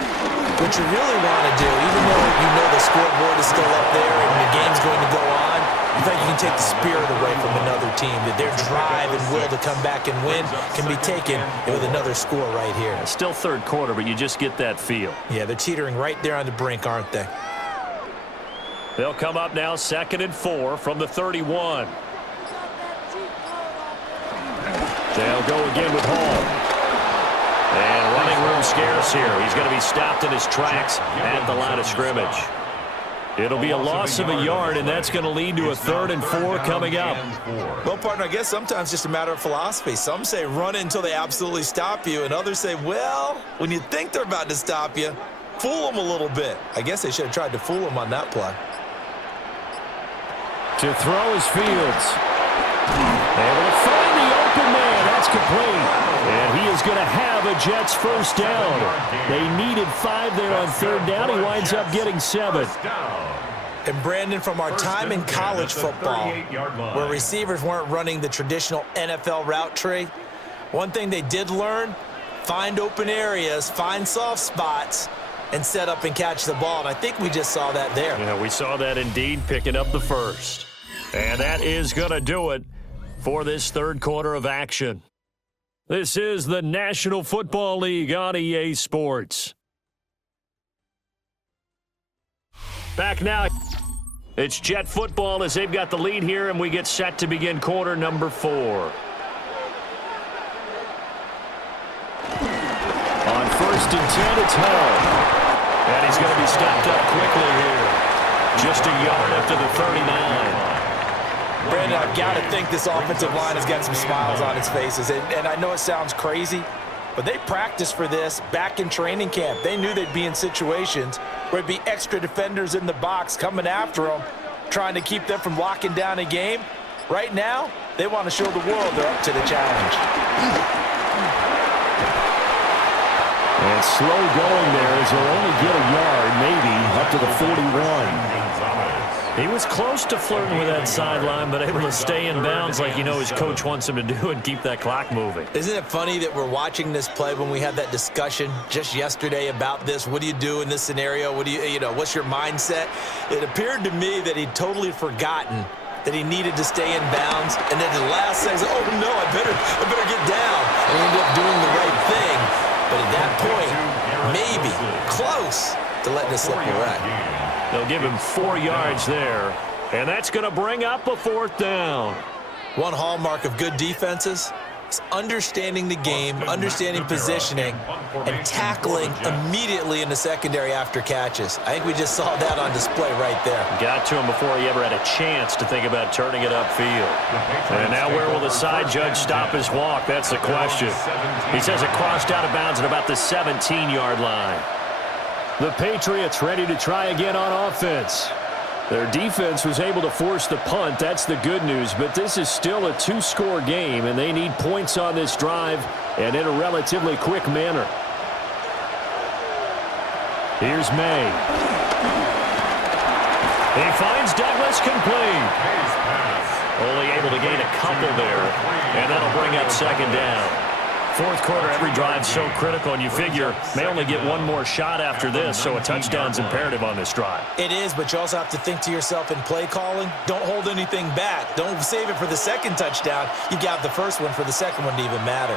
what you really want to do, even though you know the scoreboard is still up there and the game's going to go on, in fact, you can take the spirit away from another team, that their drive and will to come back and win can be taken with another score right here. Still 3rd quarter, but you just get that feel. Yeah, they're teetering right there on the brink, aren't they? They'll come up now 2nd and 4 from the 31. They'll go again with Hall. And running room scarce here. He's going to be stopped in his tracks at the line of scrimmage. It'll be a loss of a yard, and that's going to lead to a 3rd and 4 coming up. Well, partner, I guess sometimes it's just a matter of philosophy. Some say run until they absolutely stop you, and others say, well, when you think they're about to stop you, fool them a little bit. I guess they should have tried to fool them on that play. To throw is Fields. Able to find the open man. That's complete. And he is going to have a Jets first down. They needed 5 there on 3rd down. He winds up getting 7. And Brandon, from our time in college football, where receivers weren't running the traditional NFL route tree, one thing they did learn, find open areas, find soft spots, and set up and catch the ball. And I think we just saw that there. Yeah, we saw that indeed, picking up the first. And that is going to do it for this 3rd quarter of action. This is the National Football League on EA Sports. Back now. It's Jet football as they've got the lead here, and we get set to begin quarter number 4. On 1st and 10, it's Hall. And he's going to be stopped up quickly here. Just a yard up to the 39. Brandon, I've got to think this offensive line has got some smiles on its faces. And I know it sounds crazy, but they practiced for this back in training camp. They knew they'd be in situations where it'd be extra defenders in the box coming after them, trying to keep them from locking down a game. Right now, they want to show the world they're up to the challenge. And slow going there as they'll only get a yard, maybe, up to the 41. He was close to flirting with that sideline, but able to stay in bounds like you know his coach wants him to do and keep that clock moving. Isn't it funny that we're watching this play when we had that discussion just yesterday about this? What do you do in this scenario? What do you know, what's your mindset? It appeared to me that he'd totally forgotten that he needed to stay in bounds, and then the last second, oh no, I better get down. And he ended up doing the right thing. But at that point, maybe close to letting it slip away. They'll give him 4 yards there, and that's going to bring up a 4th down. One hallmark of good defenses is understanding the game, understanding positioning, and tackling immediately in the secondary after catches. I think we just saw that on display right there. Got to him before he ever had a chance to think about turning it upfield. And now where will the side judge stop his walk? That's the question. He says it crossed out of bounds at about the 17-yard line. The Patriots ready to try again on offense. Their defense was able to force the punt. That's the good news, but this is still a 2-score game, and they need points on this drive and in a relatively quick manner. Here's May. He finds Douglas complete. Only able to gain a couple there, and that'll bring up 2nd down. 4th quarter, every drive so critical, and you figure may only get one more shot after this, so a touchdown's imperative on this drive. It is, but you also have to think to yourself in play calling, don't hold anything back. Don't save it for the 2nd touchdown. You got the first one for the 2nd one to even matter.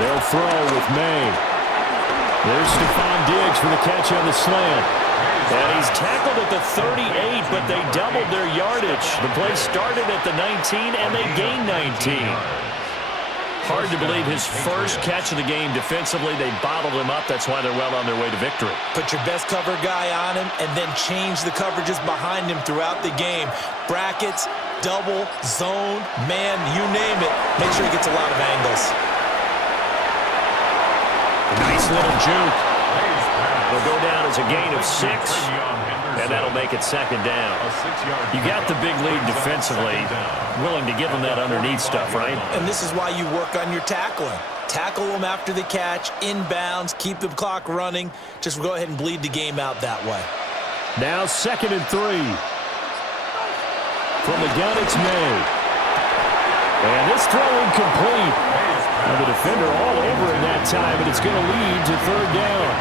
They'll throw with May. There's Stephon Diggs for the catch on the slant. And he's tackled at the 38, but they doubled their yardage. The play started at the 19, and they gained 19. Hard to believe his first catch of the game defensively. They bottled him up. That's why they're well on their way to victory. Put your best cover guy on him and then change the coverages behind him throughout the game. Brackets, double, zone, man, you name it. Make sure he gets a lot of angles. Nice little juke. It'll go down as a gain of 6. And that'll make it 2nd down. You got the big lead defensively. Willing to give them that underneath stuff, right? And this is why you work on your tackling. Tackle them after the catch, inbounds, keep the clock running. Just go ahead and bleed the game out that way. Now 2nd and 3. From the gun, it's May. And this throw incomplete. And the defender all over him that time, and it's going to lead to 3rd down.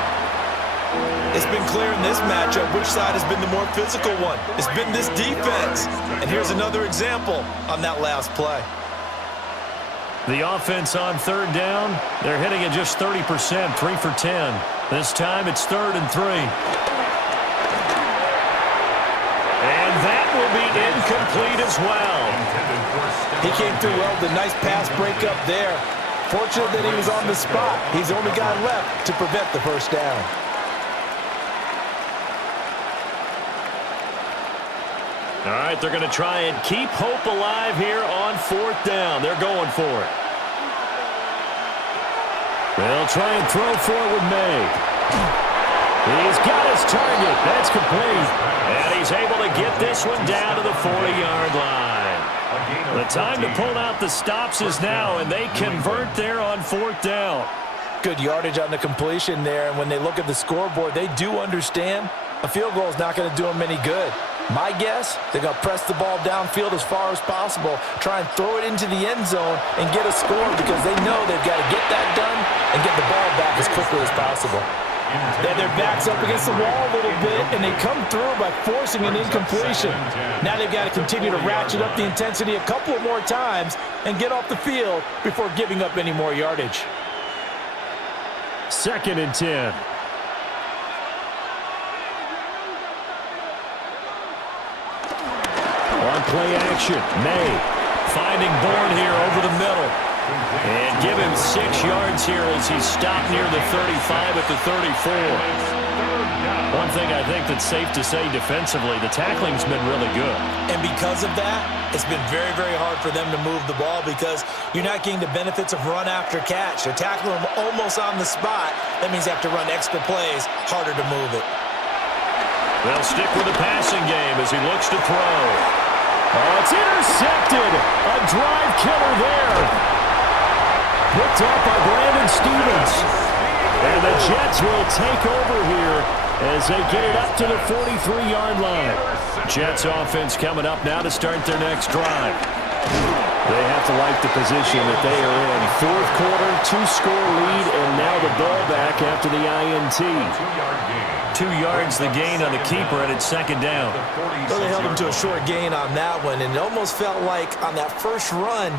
It's been clear in this matchup which side has been the more physical one. It's been this defense. And here's another example on that last play. The offense on 3rd down, they're hitting at just 30%, 3 for 10. This time it's 3rd and 3. And that will be incomplete as well. He came through well with a nice pass breakup there. Fortunate that he was on the spot. He's the only guy left to prevent the first down. All right, they're going to try and keep hope alive here on 4th down. They're going for it. They'll try and throw for it with May. He's got his target. That's complete. And he's able to get this one down to the 40-yard line. The time to pull out the stops is now, and they convert there on 4th down. Good yardage on the completion there, and when they look at the scoreboard, they do understand a field goal is not going to do them any good. My guess, they're going to press the ball downfield as far as possible, try and throw it into the end zone and get a score because they know they've got to get that done and get the ball back as quickly as possible. Then their back's up against the wall a little bit, and they come through by forcing an incompletion. Now they've got to continue to ratchet up the intensity a couple of more times and get off the field before giving up any more yardage. 2nd and 10. On play action, May finding Bourne here over the middle. And give him 6 yards here as he's stopped near the 35 at the 34. One thing I think that's safe to say defensively, the tackling's been really good. And because of that, it's been very, very hard for them to move the ball because you're not getting the benefits of run after catch. They're tackling them almost on the spot. That means they have to run extra plays, harder to move it. They'll stick with the passing game as he looks to throw. Oh, it's intercepted. A drive killer there. Picked up by Brandon Stevens. And the Jets will take over here as they get it up to the 43-yard line. Jets offense coming up now to start their next drive. They have to like the position that they are in. 4th quarter, 2-score lead, and now the ball back after the INT. 2 yards the gain on the keeper, and it's 2nd down. Well, they held him to a short gain on that one, and it almost felt like on that first run,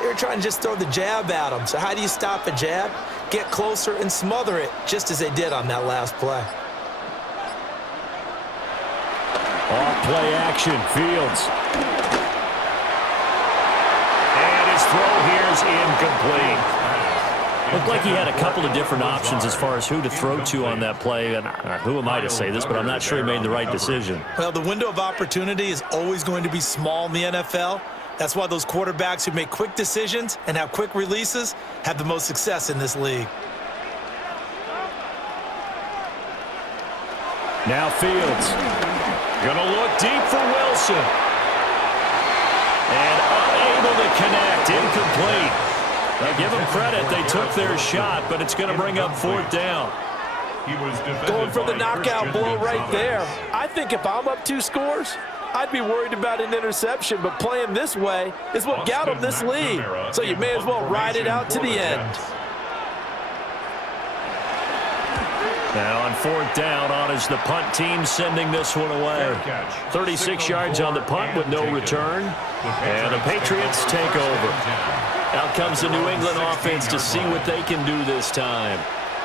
they were trying to just throw the jab at him. So how do you stop a jab? Get closer and smother it, just as they did on that last play. Off play action, Fields. And his throw here is incomplete. Looked like he had a couple of different options as far as who to throw to on that play. And who am I to say this, but I'm not sure he made the right decision. Well, the window of opportunity is always going to be small in the NFL. That's why those quarterbacks who make quick decisions and have quick releases have the most success in this league. Now Fields. Gonna look deep for Wilson. And unable to connect. Incomplete. Now give them credit. They took their shot, but it's going to bring up 4th down. Going for the knockout blow right there. I think if I'm up 2 scores, I'd be worried about an interception, but playing this way is what got them this lead. So you may as well ride it out to the end. Now on 4th down, on is the punt team sending this one away. 36 yards on the punt with no return. And the Patriots take over. Out comes the New England offense to see what they can do this time.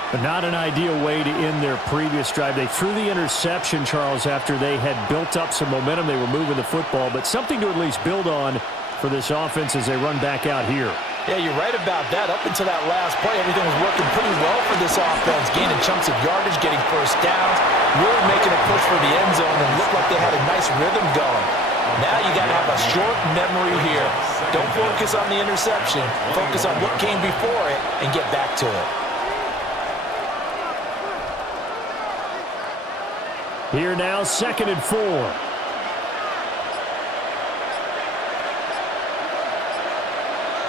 But not an ideal way to end their previous drive. They threw the interception, Charles, after they had built up some momentum. They were moving the football, but something to at least build on for this offense as they run back out here. Yeah, you're right about that. Up until that last play, everything was working pretty well for this offense, gaining chunks of yardage, getting first downs, really making a push for the end zone, and looked like they had a nice rhythm going. Now you got to have a short memory here. Don't focus on the interception. Focus on what came before it and get back to it. Here now, 2nd and 4.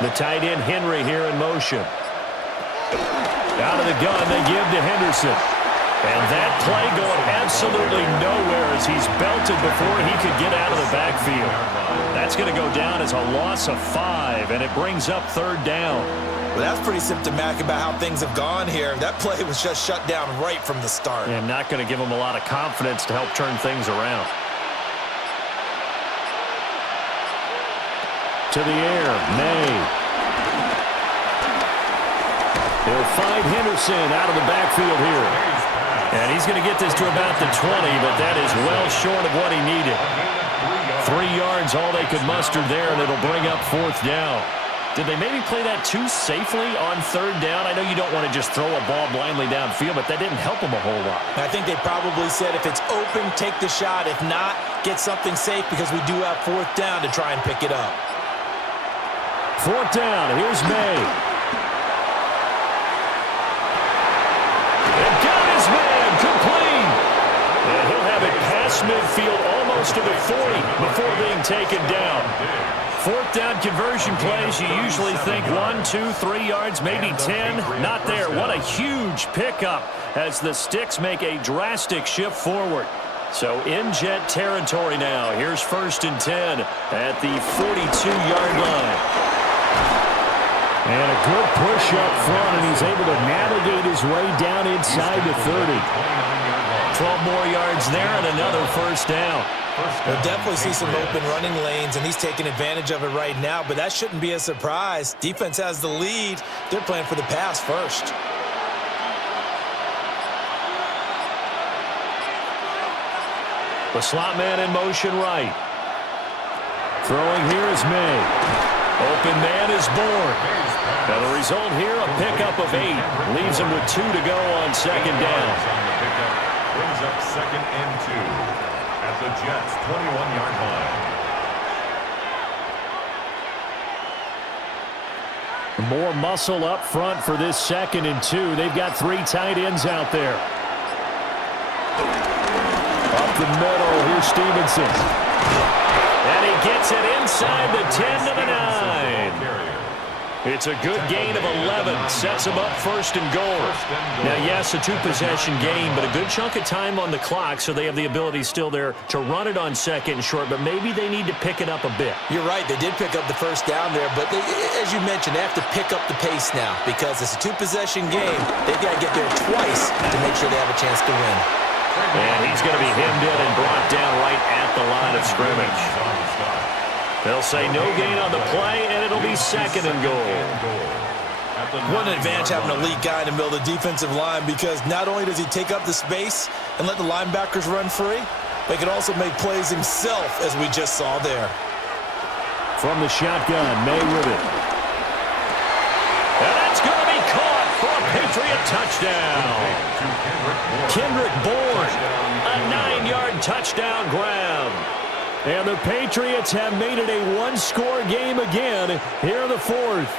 The tight end Henry here in motion. Out of the gun, they give to Henderson. And that play going absolutely nowhere as he's belted before he could get out of the backfield. That's going to go down as a loss of 5, and it brings up 3rd down. Well, that's pretty symptomatic about how things have gone here. That play was just shut down right from the start. And not going to give him a lot of confidence to help turn things around. To the air, May. He'll find Henderson out of the backfield here. And he's going to get this to about the 20, but that is well short of what he needed. 3 yards, all they could muster there, and it'll bring up 4th down. Did they maybe play that too safely on 3rd down? I know you don't want to just throw a ball blindly downfield, but that didn't help them a whole lot. I think they probably said if it's open, take the shot. If not, get something safe because we do have 4th down to try and pick it up. 4th down. Here's May. And got his man complete. And he'll have it past midfield almost to the 40 before being taken down. 4th down conversion plays, you usually think 1, 2, 3 yards, maybe 10. Not there. What a huge pickup as the Sticks make a drastic shift forward. So in Jet territory now. Here's 1st and 10 at the 42-yard line. And a good push up front, and he's able to navigate his way down inside the 30. 12 more yards there and another 1st down. We'll definitely see some open running lanes, and he's taking advantage of it right now, but that shouldn't be a surprise. Defense has the lead. They're playing for the pass first. The slot man in motion right. Throwing here is May. Open man is Bourne. And the result here, a pickup of 8. Leaves him with 2 to go on 2nd down. Brings up 2nd and 2 at the Jets' 21-yard line. More muscle up front for this 2nd and 2. They've got 3 tight ends out there. Up the middle, here's Stevenson. And he gets it inside the 10 to the 9. It's a good gain of 11. Sets him up 1st and goal. Now, yes, a 2-possession game, but a good chunk of time on the clock, so they have the ability still there to run it on 2nd and short, but maybe they need to pick it up a bit. You're right. They did pick up the 1st down there, but as you mentioned, they have to pick up the pace now because it's a 2-possession game. They've got to get there twice to make sure they have a chance to win. And he's going to be hemmed in and brought down right at the line of scrimmage. They'll say no gain on the play, and it'll be 2nd and goal. What an advantage having a elite guy in the middle of the defensive line because not only does he take up the space and let the linebackers run free, but he can also make plays himself, as we just saw there. From the shotgun, May with it. And that's going to be caught for a Patriot touchdown. Kendrick Bourne, a 9-yard touchdown grab. And the Patriots have made it a 1-score game again here in the 4th.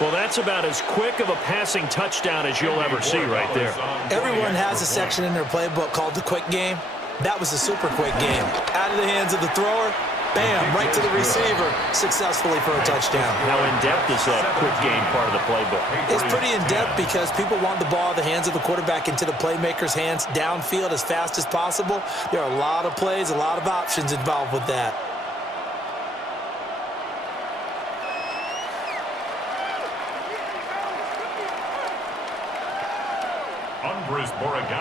Well, that's about as quick of a passing touchdown as you'll ever see right there. Everyone has a section in their playbook called the quick game. That was a super quick game. Out of the hands of the thrower, bam, right to the receiver, successfully for a touchdown. How in-depth is that quick game part of the playbook? It's pretty in-depth because people want the ball out of the hands of the quarterback into the playmaker's hands downfield as fast as possible. There are a lot of plays, a lot of options involved with that.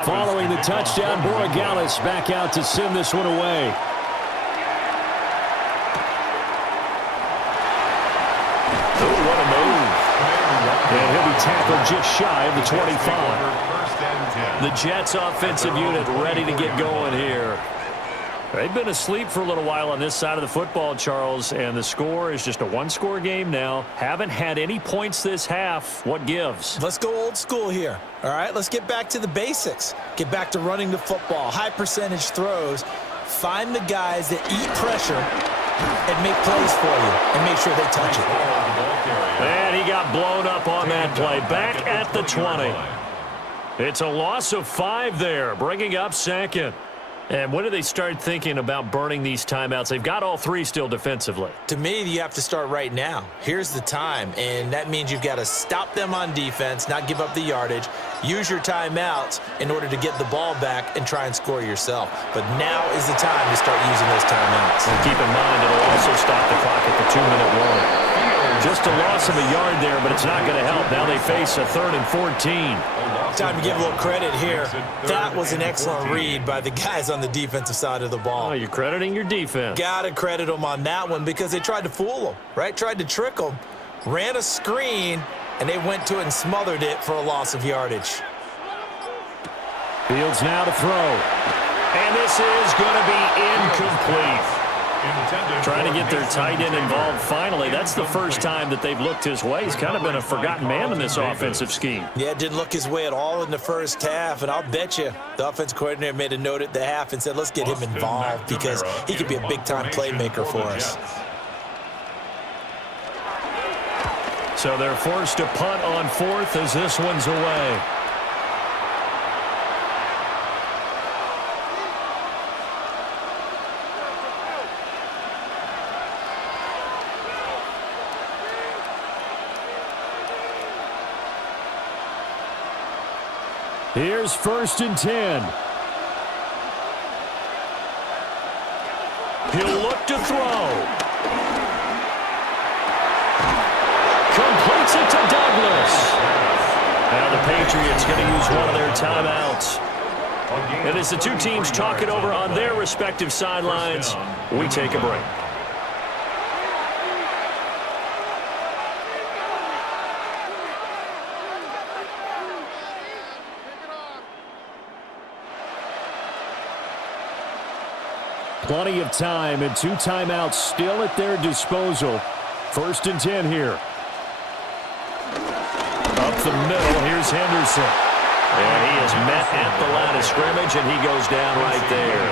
Following the touchdown, Borregales back out to send this one away. Oh, what a move. And he'll be tackled just shy of the 25. The Jets offensive unit ready to get going here. They've been asleep for a little while on this side of the football, Charles, and the score is just a 1-score game now. Haven't had any points this half. What gives? Let's go old school here. All right, let's get back to the basics. Get back to running the football, high percentage throws. Find the guys that eat pressure and make plays for you and make sure they touch it. And he got blown up on that play. Back at the 20. It's a loss of 5 there, bringing up 2nd. And when do they start thinking about burning these timeouts? They've got all 3 still defensively. To me, you have to start right now. Here's the time, and that means you've got to stop them on defense, not give up the yardage, use your timeouts in order to get the ball back and try and score yourself. But now is the time to start using those timeouts. And keep in mind, it'll also stop the clock at the 2-minute warning. Just a loss of a yard there, but it's not going to help. Now they face a 3rd and 14. Time to give a little credit here. That was an excellent read by the guys on the defensive side of the ball. Oh, you're crediting your defense. Got to credit them on that one because they tried to fool them, right? Tried to trick them. Ran a screen, and they went to it and smothered it for a loss of yardage. Fields now to throw. And this is going to be incomplete. Trying to get their tight end involved finally. That's the first time that they've looked his way. He's kind of been a forgotten man in this offensive scheme. Yeah, didn't look his way at all in the first half, and I'll bet you the offense coordinator made a note at the half and said, let's get him involved because he could be a big-time playmaker for us. So they're forced to punt on fourth as this one's away. Here's 1st and 10. He'll look to throw. Completes it to Douglas. Now the Patriots going to use one of their timeouts. And as the two teams talk it over on their respective sidelines, we take a break. Plenty of time and 2 timeouts still at their disposal. 1st and 10 here. Up the middle, here's Henderson. And he is met at the line of scrimmage, and he goes down right there.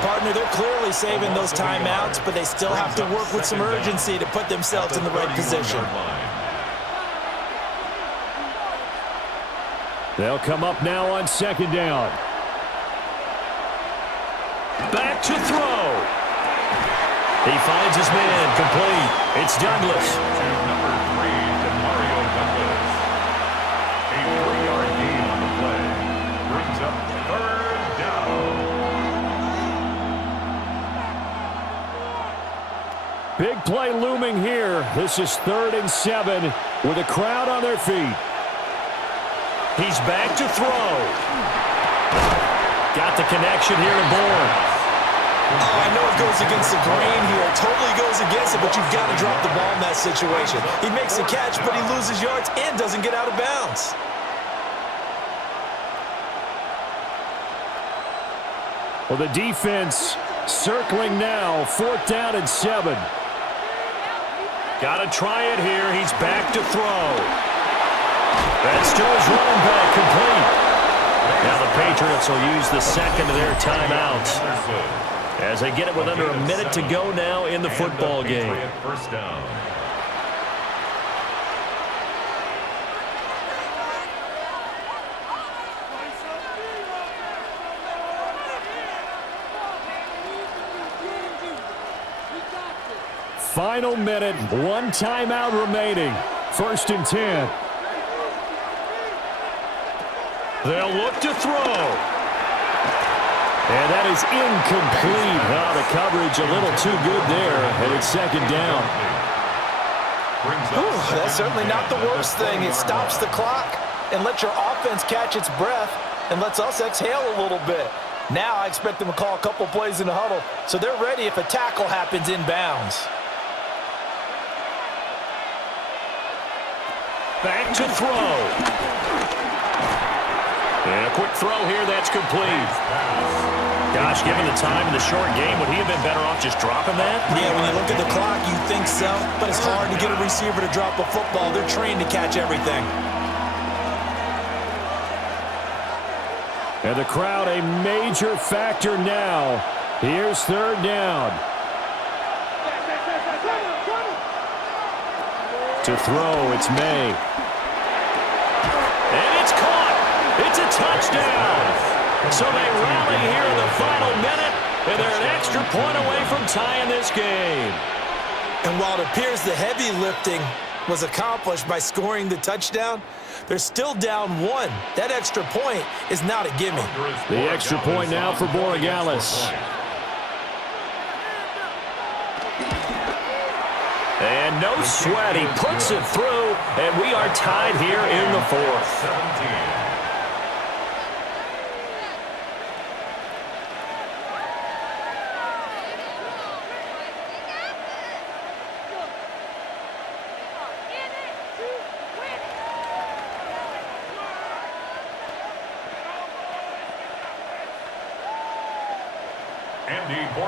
Partner, they're clearly saving those timeouts, but they still have to work with some urgency to put themselves in the right position. They'll come up now on 2nd down. Back to throw. He finds his man complete. It's Douglas. Number 3 to Mario Douglas. A 3-yard gain on the play. Brings up 3rd down. Big play looming here. This is 3rd and 7 with a crowd on their feet. He's back to throw. Got the connection here to Bourne. Oh, I know it goes against the grain here. Totally goes against it, but you've got to drop the ball in that situation. He makes a catch, but he loses yards and doesn't get out of bounds. Well, the defense circling now. 4th down and 7. Got to try it here. He's back to throw. That's to his running back, complete. Now the Patriots will use the second of their timeouts as they get it with under a minute to go now in the football game. 1st down. Final minute, 1 timeout remaining. 1st and 10. They'll look to throw. And that is incomplete. Oh, the coverage a little too good there, and it's 2nd down. Ooh, that's certainly not the worst thing. It stops the clock and lets your offense catch its breath and lets us exhale a little bit. Now I expect them to call a couple plays in the huddle, so they're ready if a tackle happens inbounds. Back to throw. And a quick throw here, that's complete. Gosh, given the time in the short game, would he have been better off just dropping that? Yeah, when you look at the clock, you think so, but it's hard to get a receiver to drop a football. They're trained to catch everything. And the crowd a major factor now. Here's 3rd down. To throw, it's May. And it's caught. It's a touchdown. So they rally here in the final minute, and they're an extra point away from tying this game. And while it appears the heavy lifting was accomplished by scoring the touchdown, they're still down 1. That extra point is not a gimme. The extra point now for Borregales. And no sweat, he puts it through, and we are tied here in the 4th. 17.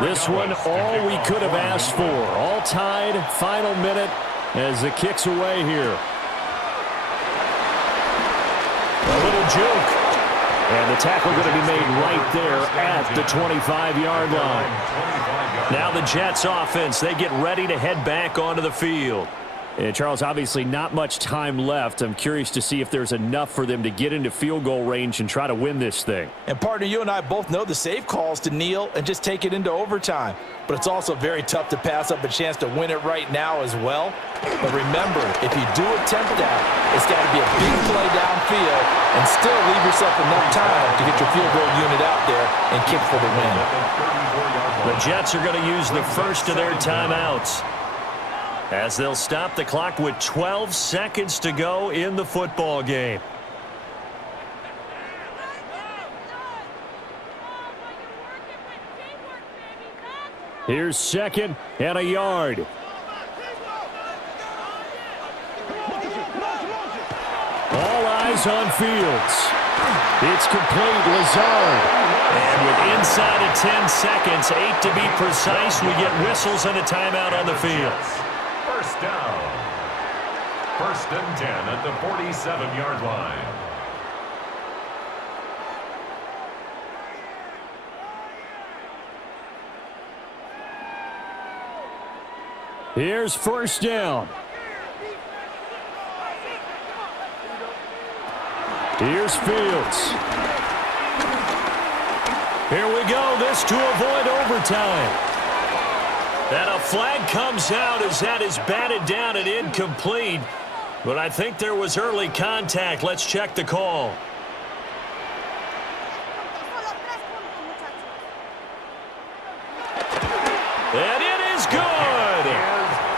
This one, all we could have asked for. All tied, final minute as the kick's away here. A little juke. And the tackle going to be made right there at the 25-yard line. Now the Jets offense, they get ready to head back onto the field. And Charles, obviously not much time left. I'm curious to see if there's enough for them to get into field goal range and try to win this thing. And partner, you and I both know the safe calls to kneel and just take it into overtime. But it's also very tough to pass up a chance to win it right now as well. But remember, if you do attempt that, it's got to be a big play downfield and still leave yourself enough time to get your field goal unit out there and kick for the win. The Jets are going to use the first of their timeouts as they'll stop the clock with 12 seconds to go in the football game. Here's second and a yard. All eyes on Fields. It's complete. Lazard. And with inside of 10 seconds, 8 to be precise, we get whistles and a timeout on the field. First down. First and 10 at the 47-yard line. Here's first down. Here's Fields. Here we go. This to avoid overtime. And a flag comes out as that is batted down and incomplete. But I think there was early contact. Let's check the call. And it is good.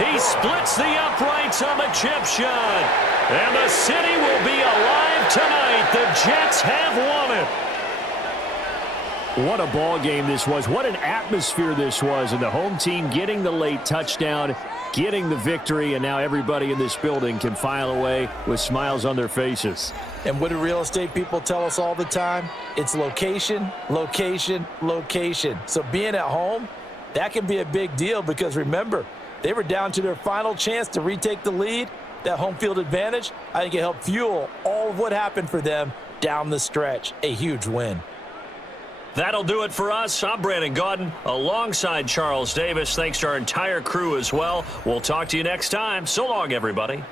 He splits the uprights on the chip shot. And the city will be alive tonight. The Jets have won it. What a ball game this was. What an atmosphere this was. And the home team getting the late touchdown, getting the victory, and now everybody in this building can file away with smiles on their faces. And what do real estate people tell us all the time? It's location, location, location. So being at home, that can be a big deal because remember, they were down to their final chance to retake the lead. That home field advantage, I think it helped fuel all of what happened for them down the stretch. A huge win. That'll do it for us. I'm Brandon Gaudin alongside Charles Davis. Thanks to our entire crew as well. We'll talk to you next time. So long, everybody.